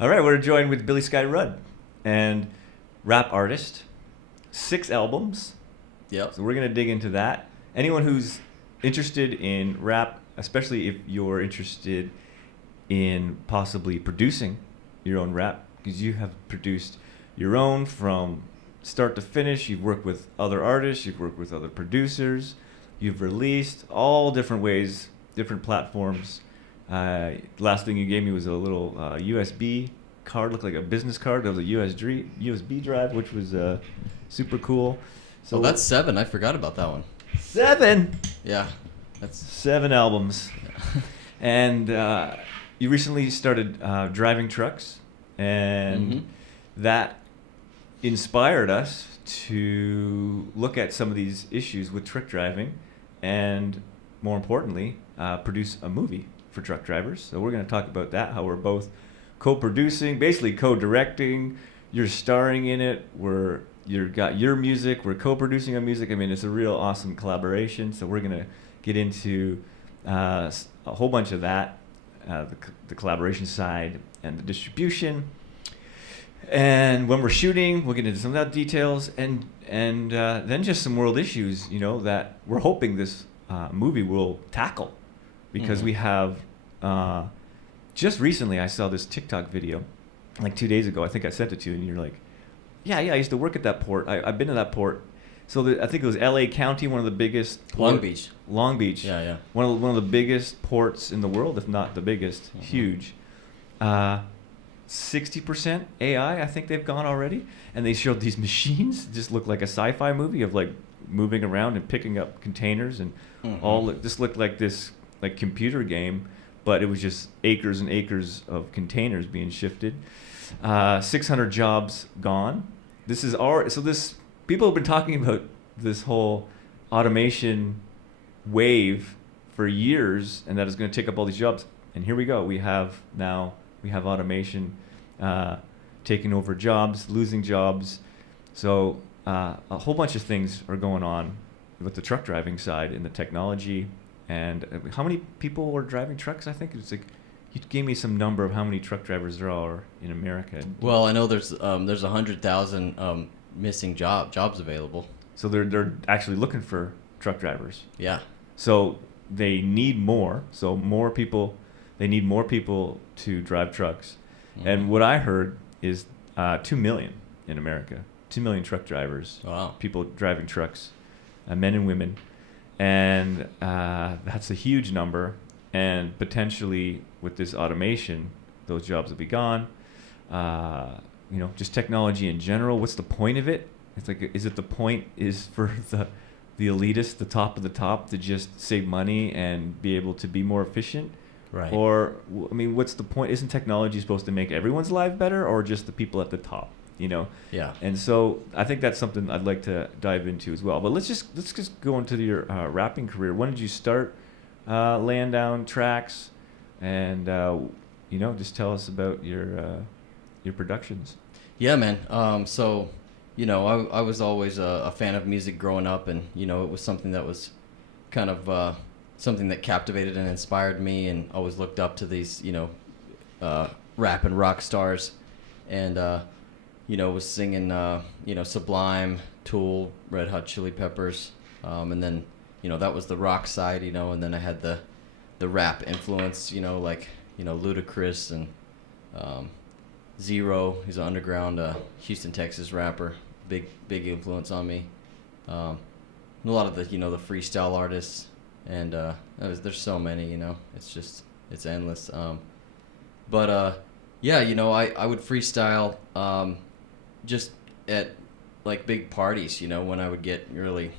All right, we're joined with Billie Sky Rudd, and rap artist, 6 albums. Yep. So we're gonna dig into that. Anyone who's interested in rap, especially if you're interested in possibly producing your own rap, because you have produced your own from start to finish. You've worked with other artists, you've worked with other producers, you've released all different ways, different platforms. Last thing you gave me was a little USB card, looked like a business card. That was a USB drive, which was super cool. So that's 7. I forgot about that one. 7. Yeah. That's 7 albums. And you recently started driving trucks, and that inspired us to look at some of these issues with truck driving, and more importantly, produce a movie for truck drivers. So we're going to talk about that, how we're both co-producing, basically co-directing. You're starring in it. You've got your music. We're co-producing on music. I mean, it's a real awesome collaboration. So we're going to get into a whole bunch of that, the collaboration side and the distribution. And when we're shooting, we'll get into some of that details, and then just some world issues, that we're hoping this movie will tackle, because we have just recently I saw this TikTok video, like 2 days ago. I think I sent it to you, and you're like, yeah, I used to work at that port. I've been to that port. So I think it was L.A. County, one of the biggest. Long Beach. Long Beach. Yeah, yeah. One of the biggest ports in the world, if not the biggest. Huge. 60% AI, I think they've gone already, and they showed these machines just look like a sci-fi movie of like moving around and picking up containers, and this looked like this like computer game, but it was just acres and acres of containers being shifted. 600 jobs gone. People have been talking about this whole automation wave for years, and that is going to take up all these jobs. And here we go. We have automation taking over jobs, losing jobs. So a whole bunch of things are going on with the truck driving side in the technology. And how many people are driving trucks? I think it's like you gave me some number of how many truck drivers there are in America. Well, I know there's 100,000 missing jobs available. So they're actually looking for truck drivers. Yeah. So they need more. So they need more people to drive trucks. And what I heard is 2 million in America. 2 million truck drivers. Wow. People driving trucks, men and women. And that's a huge number. And potentially with this automation, those jobs will be gone. Just technology in general. What's the point of it? It's like, is it the point is for the elitists, the top of the top, to just save money and be able to be more efficient? Right. Or, I mean, what's the point? Isn't technology supposed to make everyone's life better, or just the people at the top? Yeah. And so I think that's something I'd like to dive into as well. But let's just go into your rapping career. When did you start laying down tracks? And just tell us about your productions. Yeah, man. I was always a fan of music growing up, and it was something that was kind of something that captivated and inspired me, and always looked up to these rap and rock stars, and was singing Sublime, Tool, Red Hot Chili Peppers, and then that was the rock side, and then I had the rap influence, like Ludacris and Zero. He's an underground Houston, Texas rapper, big influence on me. A lot of the the freestyle artists, and there's so many, it's endless. I would freestyle just at like big parties, when I would get really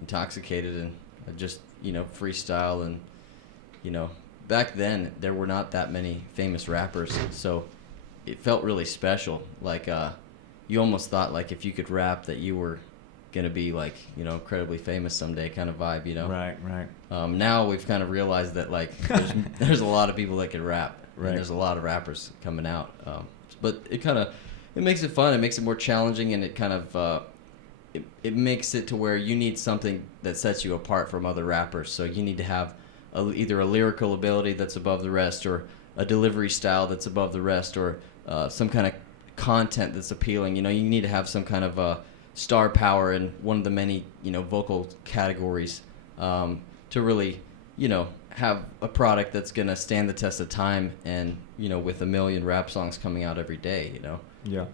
intoxicated, and I'd just freestyle. And back then there were not that many famous rappers, so it felt really special. Like you almost thought like if you could rap that you were gonna be like incredibly famous someday, kind of vibe. Right. Now we've kind of realized that like there's a lot of people that can rap. Right. And there's a lot of rappers coming out, but it makes it fun. It makes it more challenging, and it kind of it makes it to where you need something that sets you apart from other rappers. So you need to have either a lyrical ability that's above the rest, or a delivery style that's above the rest, or some kind of content that's appealing. You know, you need to have some kind of star power in one of the many, you know, vocal categories to really, you know, have a product that's going to stand the test of time, and, you know, with 1 million rap songs coming out every day, you know. Yeah.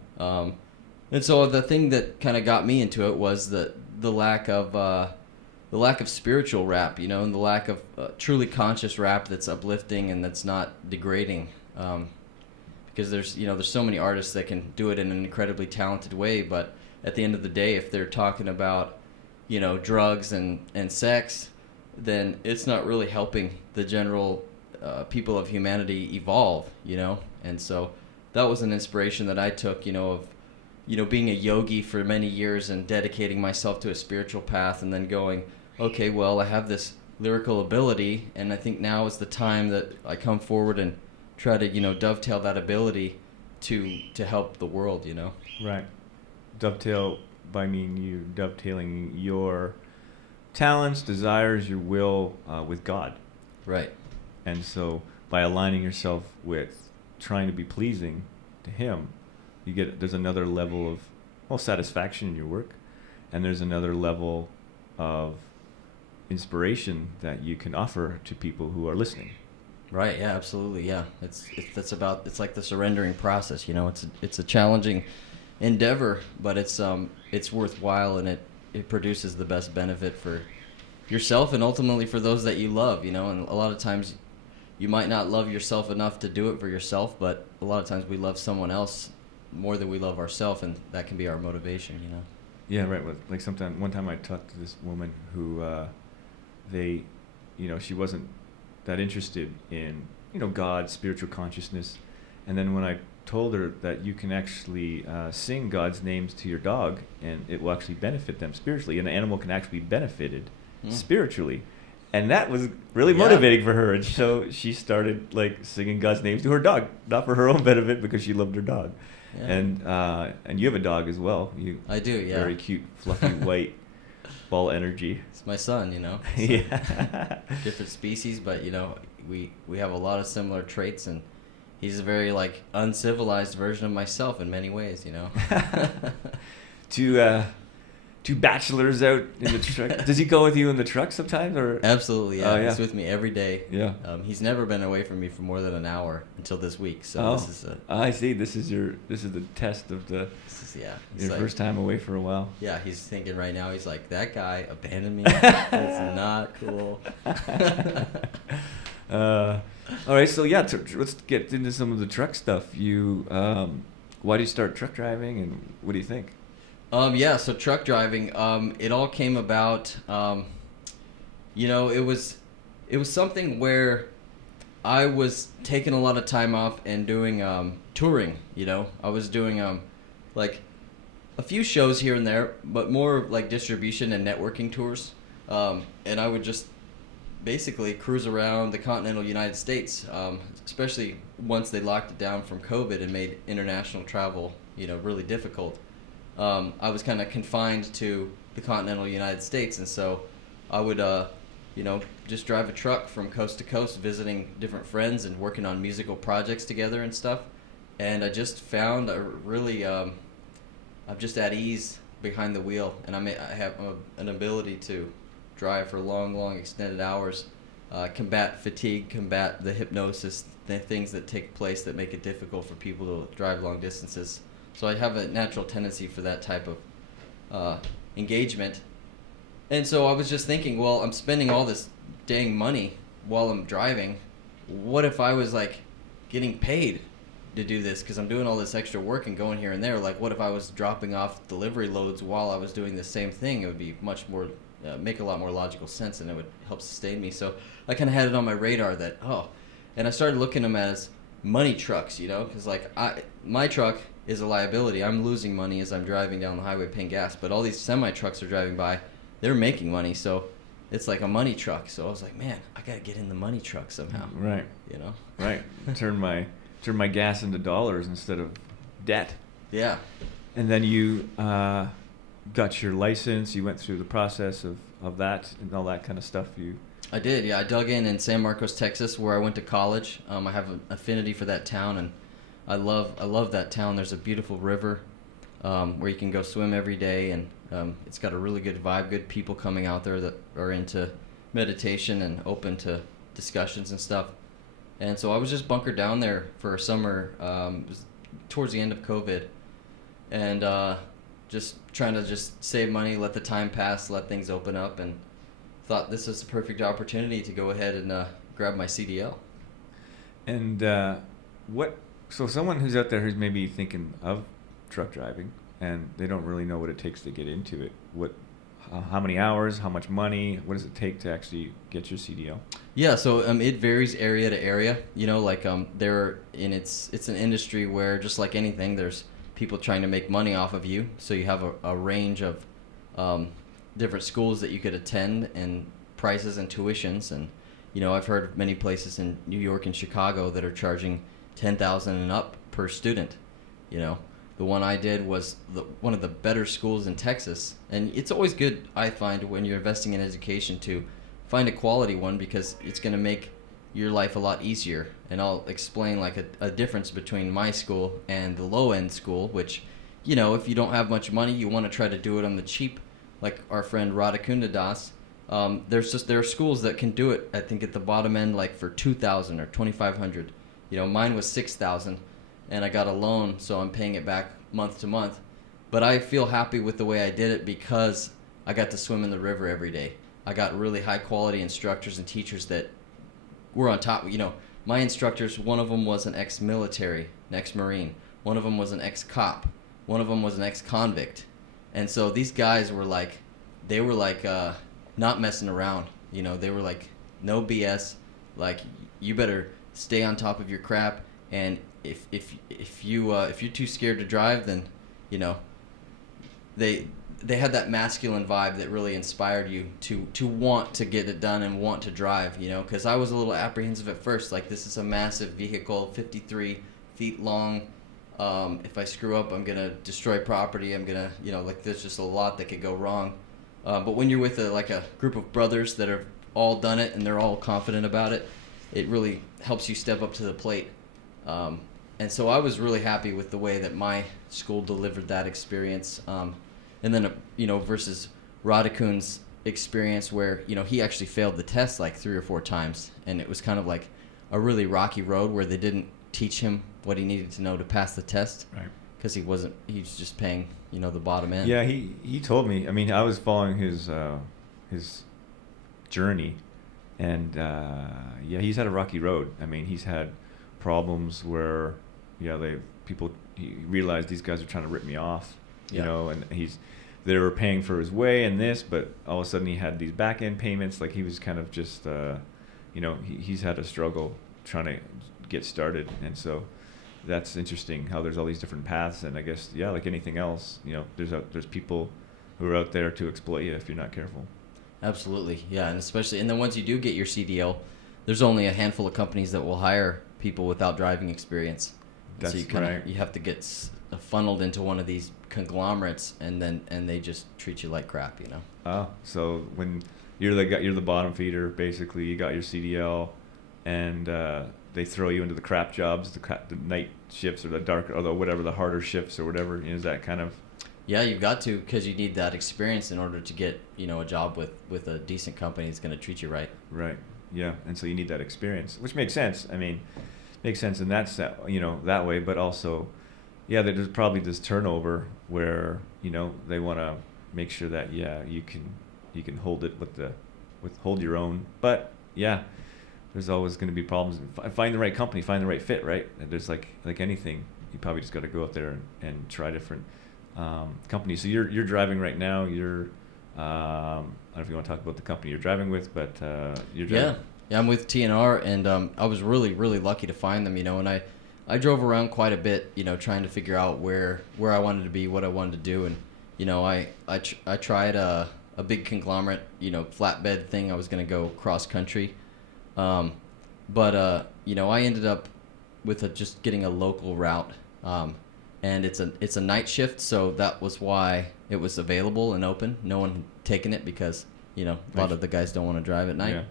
And so the thing that kind of got me into it was the lack of spiritual rap, you know, and the lack of truly conscious rap that's uplifting and that's not degrading. Because there's so many artists that can do it in an incredibly talented way, but at the end of the day, if they're talking about, you know, drugs and sex, then it's not really helping the general people of humanity evolve, you know. And so that was an inspiration that I took, you know, of, you know, being a yogi for many years and dedicating myself to a spiritual path, and then going, okay, well, I have this lyrical ability, and I think now is the time that I come forward and try to, you know, dovetail that ability to help the world, you know. Right. Dovetail by mean you dovetailing your talents, desires, your will with God. Right. And so by aligning yourself with trying to be pleasing to Him, there's another level of satisfaction in your work, and there's another level of inspiration that you can offer to people who are listening. Right. Yeah. Absolutely. Yeah. It's like the surrendering process. You know, it's a challenging endeavor, but it's worthwhile, and it produces the best benefit for yourself and ultimately for those that you love. You know, and a lot of times you might not love yourself enough to do it for yourself, but a lot of times we love someone else more than we love ourselves, and that can be our motivation. You know. Yeah. Right. Like one time I talked to this woman who she wasn't that interested in, you know, God, spiritual consciousness. And then when I told her that you can actually sing God's names to your dog, and it will actually benefit them spiritually, and the animal can actually be benefited spiritually. And that was really motivating for her. And so she started like singing God's names to her dog, not for her own benefit, because she loved her dog. Yeah. And you have a dog as well. I do, yeah. Very cute, fluffy, white ball energy. It's my son, you know. So yeah. Different species, but, you know, we have a lot of similar traits, and he's a very, like, uncivilized version of myself in many ways, you know. Two bachelors out in the truck. Does he go with you in the truck sometimes, or? Absolutely, yeah. Oh, yeah. He's with me every day. Yeah. He's never been away from me for more than an hour until this week. So this is I see. This is the test of your like, first time away for a while. Yeah, he's thinking right now. He's like, that guy abandoned me. That's not cool. All right. So yeah, let's get into some of the truck stuff. Why do you start truck driving, and what do you think? So truck driving, it all came about, you know, it was something where I was taking a lot of time off and doing touring, you know. I was doing like a few shows here and there, but more like distribution and networking tours. And I would just basically cruise around the continental United States, especially once they locked it down from COVID and made international travel, you know, really difficult. I was kind of confined to the continental United States, and so I would, you know, just drive a truck from coast to coast, visiting different friends and working on musical projects together and stuff. And I just found I'm just at ease behind the wheel, and I have an ability to drive for long extended hours, combat fatigue, combat the hypnosis, the things that take place that make it difficult for people to drive long distances. So I have a natural tendency for that type of engagement. And so I was just thinking, well, I'm spending all this dang money while I'm driving. What if I was, like, getting paid to do this? Because I'm doing all this extra work and going here and there. Like, what if I was dropping off delivery loads while I was doing the same thing? It would be much more, make a lot more logical sense, and it would help sustain me. So I kind of had it on my radar that, and I started looking at them as money trucks, you know, because, like, my truck is a liability. I'm losing money as I'm driving down the highway paying gas, but all these semi trucks are driving by, they're making money, so it's like a money truck. So I was like, man, I gotta get in the money truck somehow. Right. You know. Right. Turn my gas into dollars instead of debt. Yeah. And then you got your license. You went through the process of that and all that kind of stuff. I did. Yeah, I dug in San Marcos, Texas, where I went to college. I have an affinity for that town, and I love that town. There's a beautiful river where you can go swim every day, and it's got a really good vibe. Good people coming out there that are into meditation and open to discussions and stuff. And so I was just bunkered down there for a summer. It was towards the end of COVID, and just trying to just save money, let the time pass, let things open up, and thought this was the perfect opportunity to go ahead and grab my CDL. And so someone who's out there who's maybe thinking of truck driving and they don't really know what it takes to get into it, how many hours, how much money, what does it take to actually get your CDL? Yeah, so it varies area to area. Like it's an industry where, just like anything, there's people trying to make money off of you. So you have a range of different schools that you could attend, and prices and tuitions. And I've heard many places in New York and Chicago that are charging $10,000 and up per student. The one I did was one of the better schools in Texas, and it's always good, I find, when you're investing in education, to find a quality one, because it's going to make your life a lot easier. And I'll explain like a difference between my school and the low end school, which, if you don't have much money, you want to try to do it on the cheap, like our friend Radhakunda Das. There are schools that can do it, I think, at the bottom end, like for $2,000 or $2,500. Mine was $6,000, and I got a loan, so I'm paying it back month to month. But I feel happy with the way I did it because I got to swim in the river every day. I got really high quality instructors and teachers that were on top. My instructors, one of them was an ex-military, an ex-Marine. One of them was an ex-cop. One of them was an ex-convict. And so these guys were like, not messing around. They were like, no BS. Like, you better stay on top of your crap. And if you're too scared to drive, then they had that masculine vibe that really inspired you to want to get it done and want to drive. Because I was a little apprehensive at first. Like, this is a massive vehicle, 53 feet long. If I screw up, I'm gonna destroy property. I'm gonna there's just a lot that could go wrong. But when you're with a group of brothers that have all done it and they're all confident about it, it really helps you step up to the plate. And so I was really happy with the way that my school delivered that experience. And then, versus Radhakun's experience where, he actually failed the test like 3 or 4 times. And it was kind of like a really rocky road where they didn't teach him what he needed to know to pass the test. Right. Because he was just paying, the bottom end. Yeah, he told me. I mean, I was following his journey. And, he's had a rocky road. I mean, he's had problems where, he realized these guys are trying to rip me off, and they were paying for his way and this, but all of a sudden he had these back end payments. Like, he was kind of just, he's had a struggle trying to get started. And so that's interesting how there's all these different paths. And I guess, like anything else, there's people who are out there to exploit you if you're not careful. Absolutely. Yeah. And then once you do get your CDL, there's only a handful of companies that will hire people without driving experience. That's so you have to get funneled into one of these conglomerates, and they just treat you like crap, Oh, so when you're the bottom feeder, basically, you got your CDL, and they throw you into the crap jobs, the night shifts or the harder shifts or whatever. Is that kind of? Yeah, you've got to, because you need that experience in order to get a job with a decent company that's going to treat you right. Right. Yeah, and so you need that experience, which makes sense. I mean, makes sense in that that way, but also, there's probably this turnover where they want to make sure that you can hold it hold your own, but there's always going to be problems. Find the right company, find the right fit, right? And there's like anything, you probably just got to go out there and try different companies. So you're driving right now. You're I don't know if you want to talk about the company you're driving with, but you're driving. Yeah, I'm with TNR, and I was really, really lucky to find them, and I drove around quite a bit, trying to figure out where I wanted to be, what I wanted to do, and I tried a big conglomerate, flatbed thing. I was going to go cross country, but I ended up with just getting a local route, and it's a night shift, so that was why it was available and open. No one taken it because a lot of the guys don't want to drive at night. Yeah.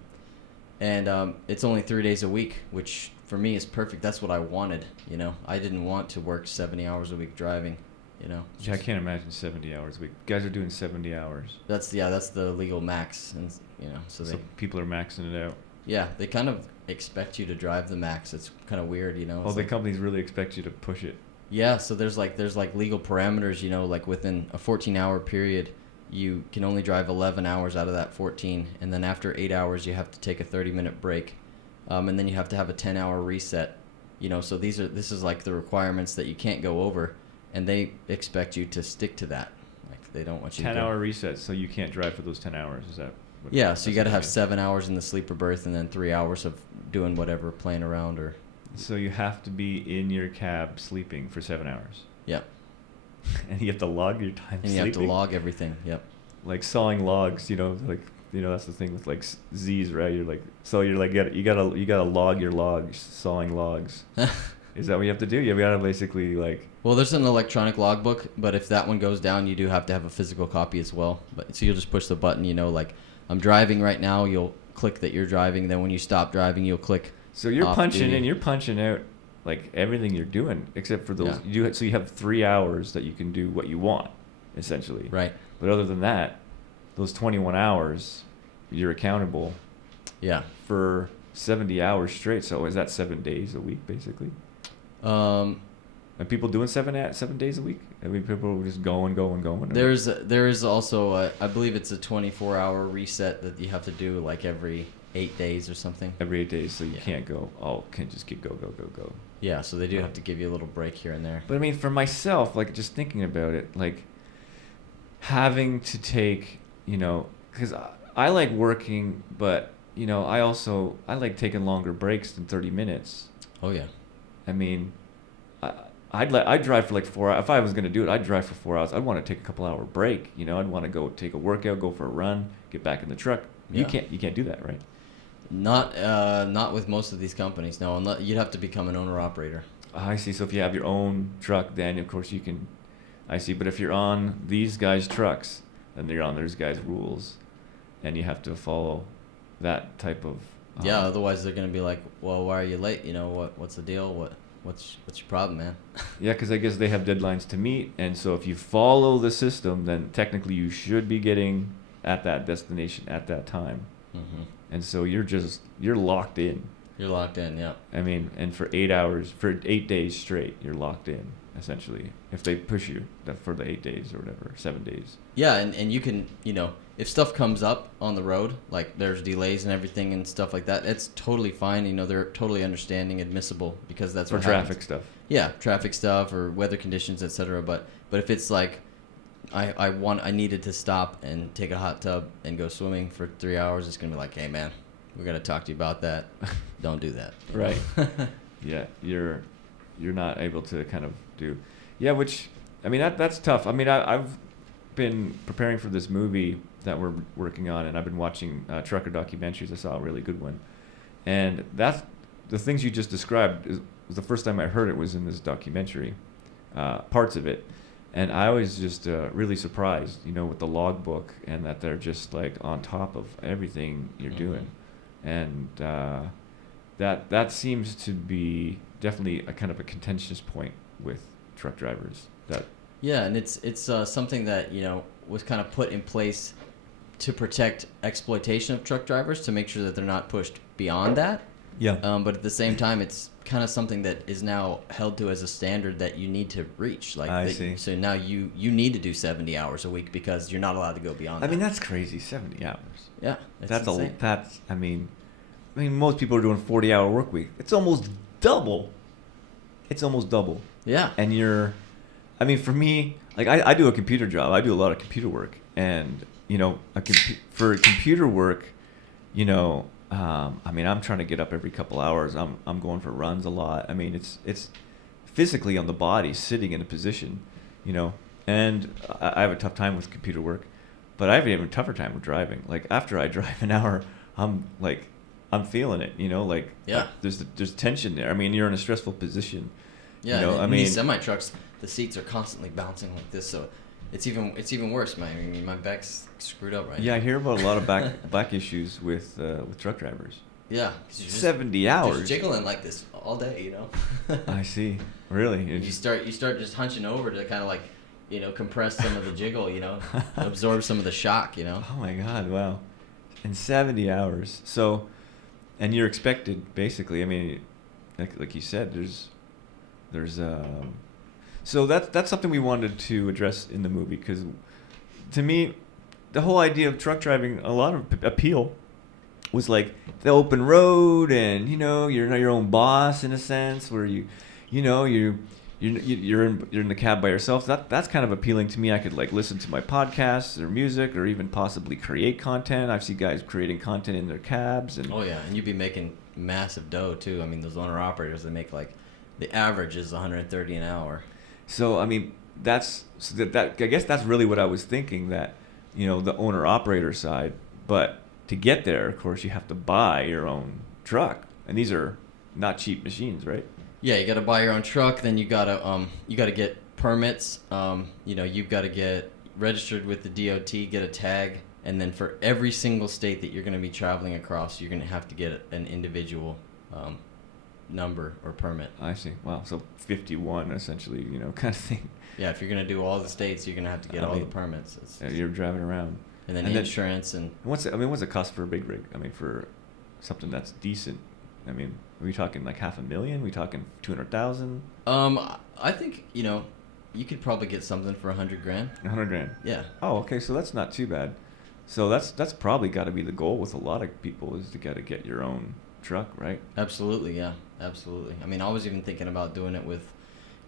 And it's only 3 days a week, which for me is perfect. That's what I wanted, you know. I didn't want to work 70 hours a week driving, you know. Yeah, I can't imagine 70 hours a week. Guys are doing 70 hours. That's the legal max, and you know, so people are maxing it out. Yeah, they kind of expect you to drive the max. It's kind of weird, you know. Oh, the companies really expect you to push it. Yeah, so there's like legal parameters, you know, like within a 14-hour period, you can only drive 11 hours out of that 14, and then after 8 hours, you have to take a 30-minute break, and then you have to have a 10-hour reset, you know. So this is like the requirements that you can't go over, and they expect you to stick to that. Like they don't want you 10-hour reset, so you can't drive for those 10 hours. Is that? Yeah, so you got to have 7 hours in the sleeper berth, and then 3 hours of doing whatever, playing around or. So you have to be in your cab sleeping for 7 hours. Yep. And you have to log your time and sleeping. You have to log everything. Yep. Like sawing logs, you know, like that's the thing with like Z's, right? You're like you gotta log your logs, sawing logs. Is that what you have to do? You gotta basically like. Well, there's an electronic logbook, but if that one goes down, you do have to have a physical copy as well. But so you'll just push the button, you know, like I'm driving right now. You'll click that you're driving. Then when you stop driving, you'll click. So you're punching in, you're punching out like everything you're doing except for those. Yeah. You do, so you have 3 hours that you can do what you want, essentially. Right. But other than that, those 21 hours, you're accountable. Yeah. For 70 hours straight. So is that 7 days a week basically? Are people doing 7 days a week? I mean, people are just going. There is also I believe it's a 24-hour reset that you have to do like every 8 days or something. Every 8 days, so you can't go. Oh, can't just keep go. Yeah, so they do have to give you a little break here and there. But I mean, for myself, like just thinking about it, like having to take, you know, because I like working, but you know, I like taking longer breaks than 30 minutes. Oh yeah. I mean, I'd drive for like 4 hours. If I was going to do it, I'd drive for 4 hours. I'd want to take a couple hour break. You know, I'd want to go take a workout, go for a run, get back in the truck. Yeah. You can't do that, right? Not with most of these companies. No, unless you'd have to become an owner operator. I see. So if you have your own truck, then of course you can. I see. But if you're on these guys' trucks, then you're on those guys' rules, and you have to follow that type of. Yeah. Otherwise, they're gonna be like, "Well, why are you late? You know what's the deal? What's your problem, man?" Yeah, because I guess they have deadlines to meet, and so if you follow the system, then technically you should be getting at that destination at that time. Mm-hmm. And so you're locked in. You're locked in, yeah. I mean, and for 8 days straight, you're locked in, essentially. If they push you for the 8 days or whatever, 7 days. Yeah, and you can, you know, if stuff comes up on the road, like there's delays and everything and stuff like that, it's totally fine. You know, they're totally understanding, admissible, because that's for what traffic happens. stuff. Yeah, traffic stuff or weather conditions, etc. But if it's like I needed to stop and take a hot tub and go swimming for 3 hours, it's gonna be like, hey man, we're gonna talk to you about that. Don't do that. Right. Yeah, you're not able to kind of do. Yeah, which I mean that's tough. I mean I've been preparing for this movie that we're working on, and I've been watching trucker documentaries. I saw a really good one, and that's the things you just described was the first time I heard it was in this documentary, parts of it. And I was just really surprised, you know, with the logbook and that they're just like on top of everything you're doing. And that seems to be definitely a kind of a contentious point with truck drivers. Yeah, and it's something that, you know, was kind of put in place to protect exploitation of truck drivers, to make sure that they're not pushed beyond that. Yeah. But at the same time, it's kind of something that is now held to as a standard that you need to reach. Like, I see. So now you need to do 70 hours a week because you're not allowed to go beyond that. I mean, that's crazy, 70 hours. Yeah. I mean, most people are doing 40-hour work week. It's almost double. Yeah. And I mean, for me, like I do a computer job. I do a lot of computer work. And, you know, for computer work, you know, I mean, I'm trying to get up every couple hours. I'm going for runs a lot. I mean, it's physically on the body, sitting in a position, you know. And I have a tough time with computer work, but I have an even tougher time with driving. Like after I drive an hour, I'm feeling it, you know. Like yeah, there's tension there. I mean, you're in a stressful position. Yeah, you know, in these semi trucks, the seats are constantly bouncing like this, so it's even worse. My back's screwed up right now. Yeah, I hear about a lot of back issues with truck drivers. Yeah, 'cause you're 70 hours. just jiggling like this all day, you know. I see. Really? You start just hunching over to kind of like, you know, compress some of the jiggle, you know, absorb some of the shock, you know. Oh my God! Wow. In 70 hours. So, and you're expected basically. I mean, like you said, there's so that's something we wanted to address in the movie, because to me, the whole idea of truck driving, a lot of appeal was like the open road, and you're not your own boss in a sense, where you're in the cab by yourself. That's kind of appealing to me. I could like listen to my podcasts or music, or even possibly create content. I've seen guys creating content in their cabs, and oh yeah, and you'd be making massive dough too. I mean, those owner operators, they make like, the average is 130 an hour. So I mean, that I guess that's really what I was thinking, that the owner operator side. But to get there, of course, you have to buy your own truck, and these are not cheap machines, right? Yeah, you got to buy your own truck. Then you gotta get permits. You've got to get registered with the DOT, get a tag, and then for every single state that you're going to be traveling across, you're going to have to get an individual number or permit. I see. Wow. So 51 essentially, kind of thing. Yeah, if you're going to do all the states, you're going to have to get all the permits. You're driving around. And then insurance and what's it cost for a big rig? I mean, for something that's decent. I mean, are we talking like $500,000? Are we talking 200,000? I think you could probably get something for $100,000. $100,000. Yeah. Oh, okay. So that's not too bad. So that's probably got to be the goal with a lot of people, is to get your own truck, right? Absolutely. Yeah. Absolutely. I mean, I was even thinking about doing it with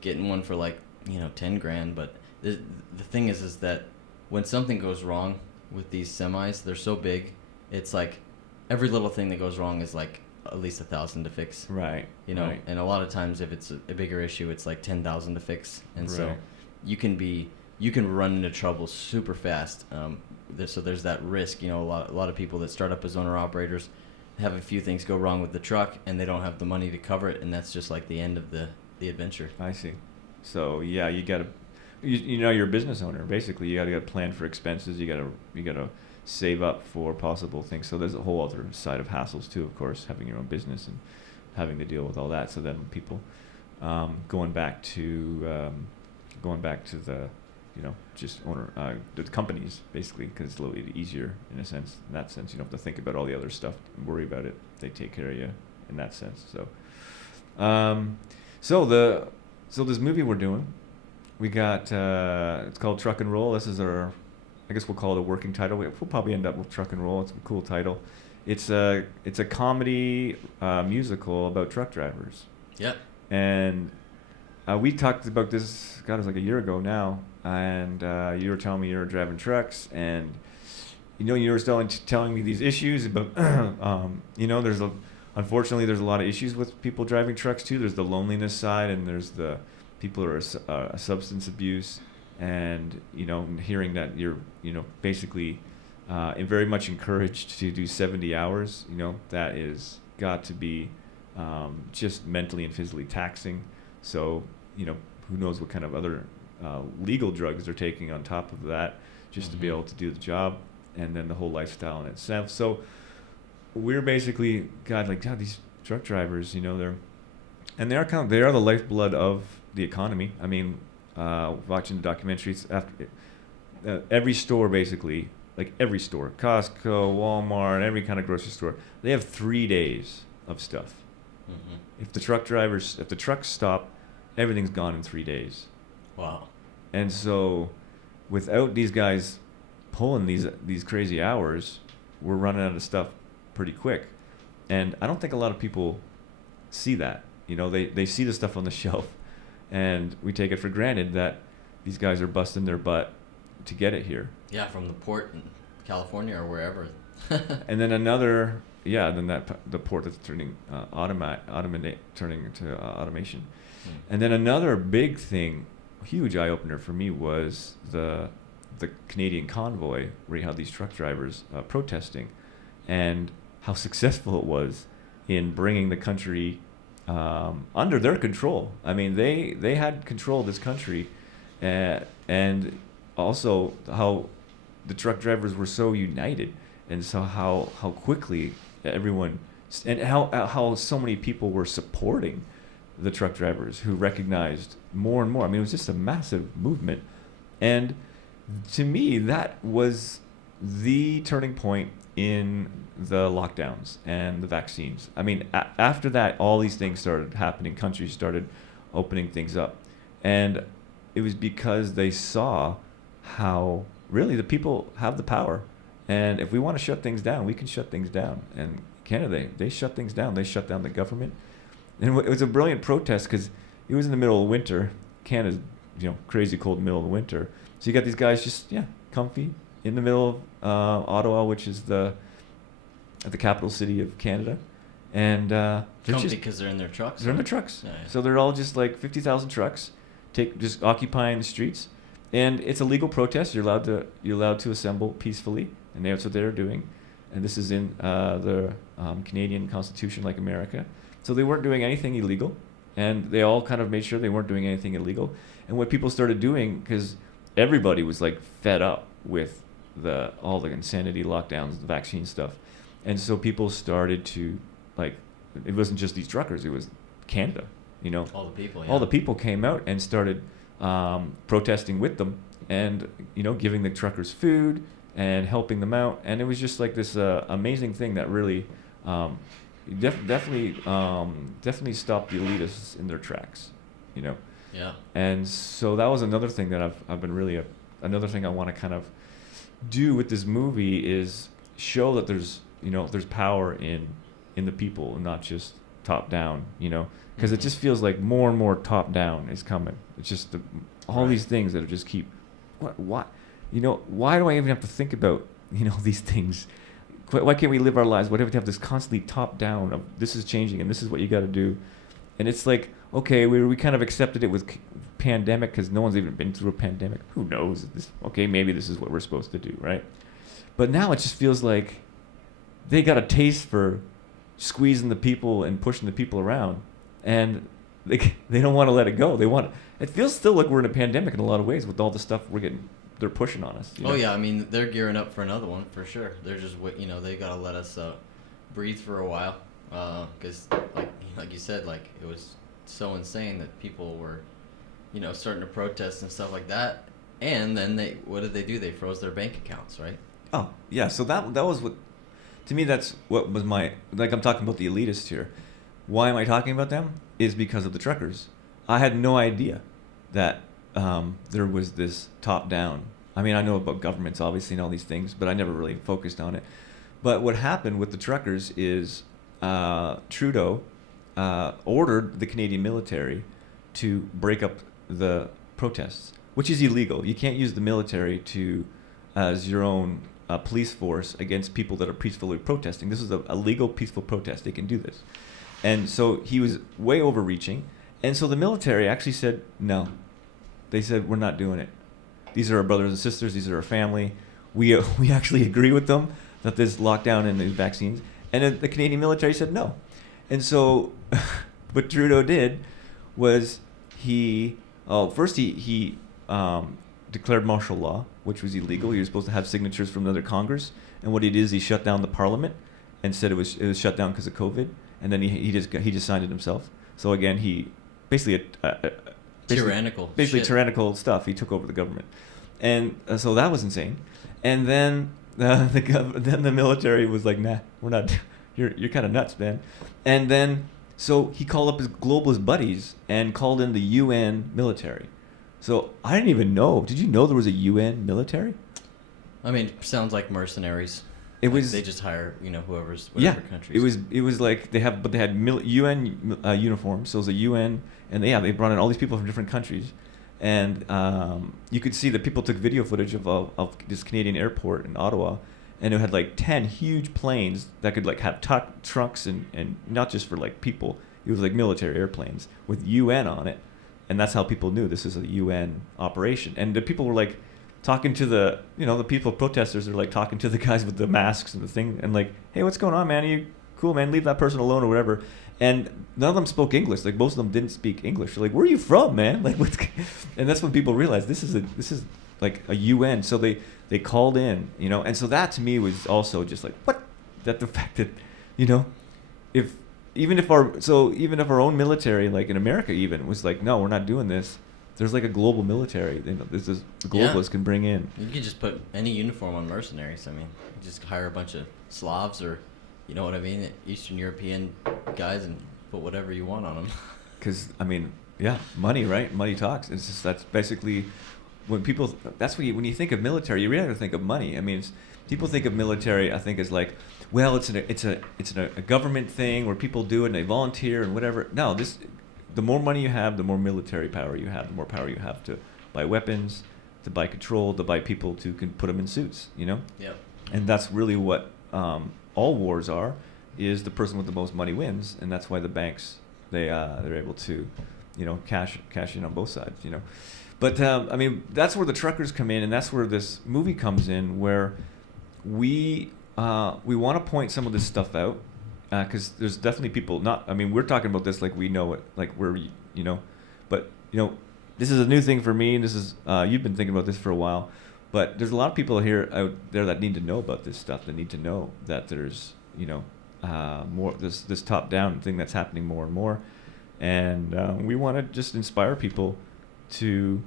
getting one for like $10,000. But the thing is that when something goes wrong with these semis, they're so big. It's like every little thing that goes wrong is like at least $1,000 to fix. Right. Right. And a lot of times if it's a bigger issue, it's like $10,000 to fix. And so you can run into trouble super fast. So there's that risk. A lot of people that start up as owner operators have a few things go wrong with the truck, and they don't have the money to cover it, and that's just like the end of the adventure. I see. So yeah, you gotta, you're a business owner. Basically, you gotta plan for expenses. You gotta save up for possible things. So there's a whole other side of hassles too, of course, having your own business and having to deal with all that. So then people, going back to the, just owner, the companies basically, because it's a little bit easier in a sense. In that sense, you don't have to think about all the other stuff and worry about it. They take care of you in that sense. So, so this movie we're doing, we got, it's called Truck and Roll. This is our, I guess we'll call it a working title. We'll probably end up with Truck and Roll. It's a cool title. It's a comedy musical about truck drivers. Yeah. And we talked about this, God, it was like a year ago now. And you were telling me you were driving trucks, and you were telling me these issues about, unfortunately there's a lot of issues with people driving trucks too. There's the loneliness side, and there's the people who are substance abuse, and hearing that you're basically very much encouraged to do 70 hours. That is got to be just mentally and physically taxing. So who knows what kind of other legal drugs they're taking on top of that, just to be able to do the job, and then the whole lifestyle in itself. So we're basically, God, these truck drivers, they are the lifeblood of the economy. I mean, watching the documentaries, after every store basically, like every store, Costco, Walmart, every kind of grocery store, they have 3 days of stuff. If the trucks stop, everything's gone in 3 days. Wow. And so without these guys pulling these crazy hours, we're running out of stuff pretty quick. And I don't think a lot of people see that. They see the stuff on the shelf, and we take it for granted that these guys are busting their butt to get it here. Yeah, from the port in California or wherever. And then the port that's turning turning into automation. And then another big thing, huge eye opener for me, was the Canadian convoy, where you had these truck drivers protesting, and how successful it was in bringing the country under their control. I mean, they had control of this country, and also how the truck drivers were so united, and so how quickly everyone and how so many people were supporting the truck drivers who recognized more and more. I mean, it was just a massive movement, and to me, that was the turning point in the lockdowns and the vaccines. I mean, after that, all these things started happening. Countries started opening things up, and it was because they saw how really the people have the power, and if we want to shut things down, we can shut things down. And Canada, they shut things down. They shut down the government, and it was a brilliant protest because it was in the middle of winter. Canada's, crazy cold middle of the winter. So you got these guys just comfy in the middle of Ottawa, which is the capital city of Canada, and they're comfy because they're in their trucks. They're in their trucks. Yeah. So they're all just like 50,000 trucks, just occupying the streets, and it's a legal protest. You're allowed to assemble peacefully, and that's what they're doing. And this is in the Canadian Constitution, like America. So they weren't doing anything illegal, and they all kind of made sure they weren't doing anything illegal. And what people started doing, because everybody was like fed up with all the insanity, lockdowns, the vaccine stuff, and so people started to, like, it wasn't just these truckers, it was Canada, all the people. All the people came out and started protesting with them, and giving the truckers food and helping them out, and it was just like this amazing thing that really definitely stopped the elitists in their tracks, Yeah. And so that was another thing that I've been really another thing I want to kind of do with this movie is show that there's power in the people and not just top down, because it just feels like more and more top down is coming. It's just all these things that are just keep what why do I even have to think about these things? Why can't we live our lives? Why do we have to have this constantly top down of this is changing and this is what you got to do? And it's like, okay, we kind of accepted it with pandemic because no one's even been through a pandemic. Who knows? Okay, maybe this is what we're supposed to do, right? But now it just feels like they got a taste for squeezing the people and pushing the people around, and they don't want to let it go. It feels still like we're in a pandemic in a lot of ways with all the stuff they're pushing on us. Oh yeah, I mean they're gearing up for another one for sure. They're just they gotta let us breathe for a while because like you said, like it was so insane that people were starting to protest and stuff like that, and then what did they do? They froze their bank accounts, right? Oh yeah, so that was what, to me, that's what was I'm talking about the elitists here. Why am I talking about them? Is because of the truckers. I had no idea that there was this top down. I mean, I know about governments obviously and all these things, but I never really focused on it. But what happened with the truckers is Trudeau ordered the Canadian military to break up the protests, which is illegal. You can't use the military as your own police force against people that are peacefully protesting. This is a legal, peaceful protest. They can do this. And so he was way overreaching. And so the military actually said, no. They said, we're not doing it. These are our brothers and sisters. These are our family. We actually agree with them that there's lockdown and these vaccines. And then the Canadian military said no. And so what Trudeau did was he declared martial law, which was illegal. He was supposed to have signatures from another Congress. And what he did is he shut down the parliament and said it was shut down because of COVID. And then he just signed it himself. So again, he basically tyrannical stuff. He took over the government, and so that was insane. And then the military was like, nah, we're not. You're kind of nuts, man. And then so he called up his globalist buddies and called in the UN military. So I didn't even know. Did you know there was a UN military? I mean, sounds like mercenaries. They just hire whatever countries. It was like they had UN uniforms. So it was a UN, and they brought in all these people from different countries, and you could see that people took video footage of this Canadian airport in Ottawa, and it had like 10 huge planes that could like have trucks and not just for like people. It was like military airplanes with UN on it, and that's how people knew this is a UN operation. And the people were like talking to the people protesters are like talking to the guys with the masks and the thing and like, hey, what's going on, man? Are you cool, man? Leave that person alone or whatever. And none of them spoke English. Like most of them didn't speak English. They're like, where are you from, man? Like, and that's when people realized this is like a UN. So they called in, and so that to me was also just like, what? That the fact that, if even if our own military, like in America, even was like, no, we're not doing this. There's like a global military. This is the globalists can bring in. You could just put any uniform on mercenaries. I mean, you just hire a bunch of Slavs or, you know what I mean, Eastern European guys and put whatever you want on them. Because I mean, yeah, money, right? Money talks. It's just that's basically when people. That's when you think of military, you really have to think of money. I mean, people think of military. I think as like, well, it's a government thing where people do it and they volunteer and whatever. No, the more money you have, the more military power you have, the more power you have to buy weapons, to buy control, to buy people to can put them in suits, you know? Yep. And that's really what all wars are, is the person with the most money wins, and that's why the banks, they're able to, you know, cash in on both sides, you know? But, I mean, that's where the truckers come in, and that's where this movie comes in, where we want to point some of this stuff out, because there's definitely people we're talking about this like we know it, like we're, you know, but, you know, this is a new thing for me, and this is, you've been thinking about this for a while, but there's a lot of people out there that need to know about this stuff, that need to know that there's, you know, more, this top-down thing that's happening more and more, and we want to just inspire people to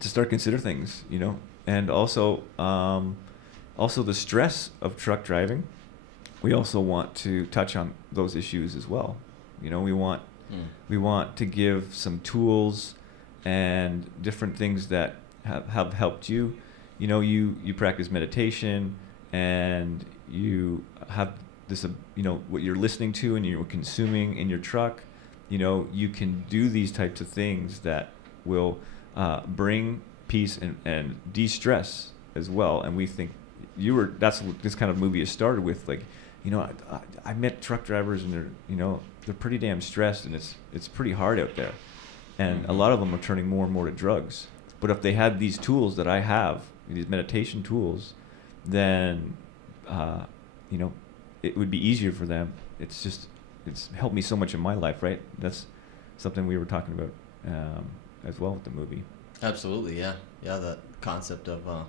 start consider things, you know, and also the stress of truck driving. We also want to touch on those issues as well. You know, we want to give some tools and different things that have helped you. You know, you practice meditation, and you have this, you know, what you're listening to and you're consuming in your truck. You know, you can do these types of things that will bring peace and de-stress as well. And we think that's what this kind of movie is started with, like, you know, I met truck drivers, and they're pretty damn stressed, and it's pretty hard out there, and a lot of them are turning more and more to drugs. But if they had these tools that I have, these meditation tools, then you know, it would be easier for them. It's helped me so much in my life, right? That's something we were talking about as well with the movie. Absolutely, yeah, that concept of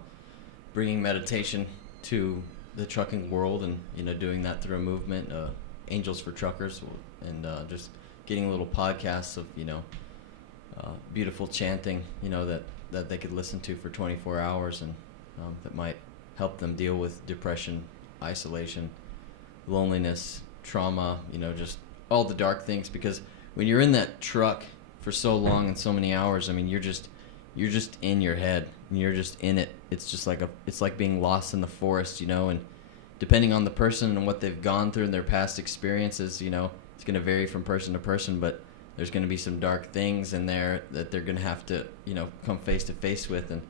bringing meditation to the trucking world, and, you know, doing that through a movement, Angels for Truckers, and just getting little podcasts of, you know, beautiful chanting, you know, that they could listen to for 24 hours, and that might help them deal with depression, isolation, loneliness, trauma, you know, just all the dark things. Because when you're in that truck for so long and so many hours, I mean, you're just in your head, and you're just in it. It's just like it's like being lost in the forest, you know, and depending on the person and what they've gone through and their past experiences, you know, it's going to vary from person to person, but there's going to be some dark things in there that they're going to have to, you know, come face to face with. And,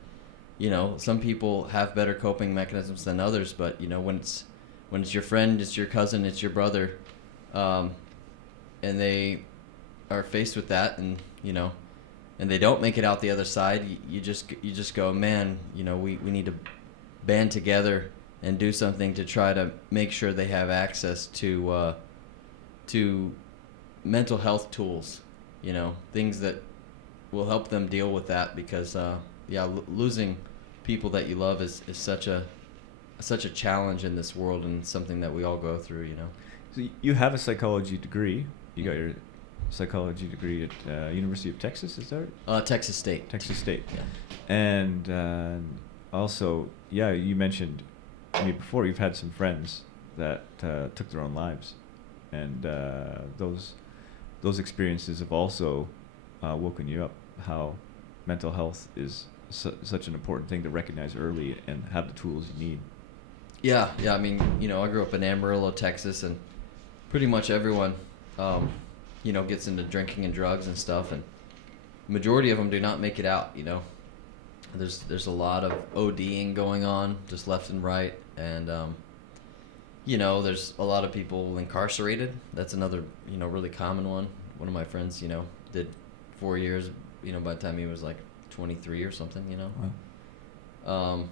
you know, some people have better coping mechanisms than others, but, you know, when it's your friend, it's your cousin, it's your brother, and they are faced with that, and, you know, and they don't make it out the other side, you just go, man, you know, we need to band together and do something to try to make sure they have access to mental health tools, you know, things that will help them deal with that, because losing people that you love is such a challenge in this world, and something that we all go through, you know. So you have a psychology degree. You got your psychology degree at University of Texas, is that right? Texas State. Texas State. Yeah. And also, yeah, you mentioned to me before you've had some friends that took their own lives, and those experiences have also woken you up how mental health is such an important thing to recognize early and have the tools you need. Yeah. I mean, you know, I grew up in Amarillo, Texas, and pretty much everyone, you know, gets into drinking and drugs and stuff, and majority of them do not make it out, you know. There's a lot of ODing going on just left and right, and you know, there's a lot of people incarcerated. That's another, you know, really common one. One of my friends, you know, did 4 years, you know, by the time he was like 23 or something, you know. Wow.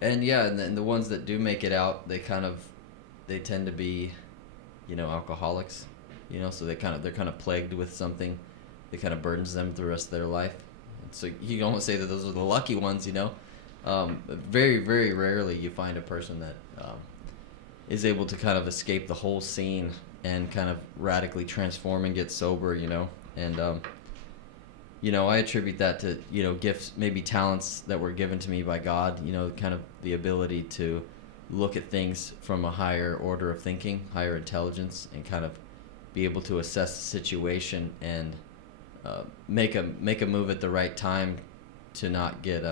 And yeah, and the ones that do make it out, they tend to be, you know, alcoholics, you know, so they're kind of plagued with something that kind of burdens them the rest of their life. So you can almost say that those are the lucky ones, you know. Very, very rarely you find a person that is able to kind of escape the whole scene and kind of radically transform and get sober, and I attribute that to, gifts, maybe talents that were given to me by God, kind of the ability to look at things from a higher order of thinking, higher intelligence, and kind of be able to assess the situation and make a move at the right time to not get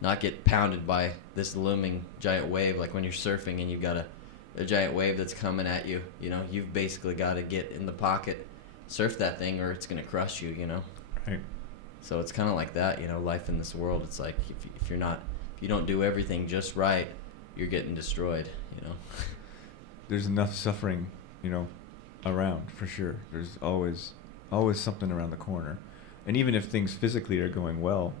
not get pounded by this looming giant wave. Like when you're surfing and you've got a giant wave that's coming at you, you've basically got to get in the pocket, surf that thing, or it's going to crush you, Right. So it's kind of like that, life in this world. It's like if you don't do everything just right, you're getting destroyed, There's enough suffering, around for sure. There's always something around the corner. And even if things physically are going well,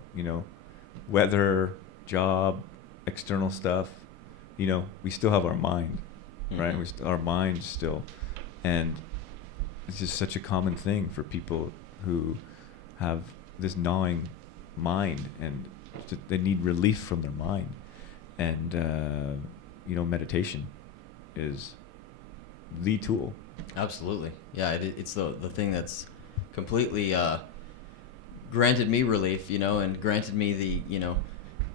weather, job, external stuff, we still have our mind, right? Our mind still. And it's just such a common thing for people who have this gnawing mind, and they need relief from their mind. And, meditation is the tool. Absolutely. Yeah, it's the thing that's completely granted me relief, and granted me the,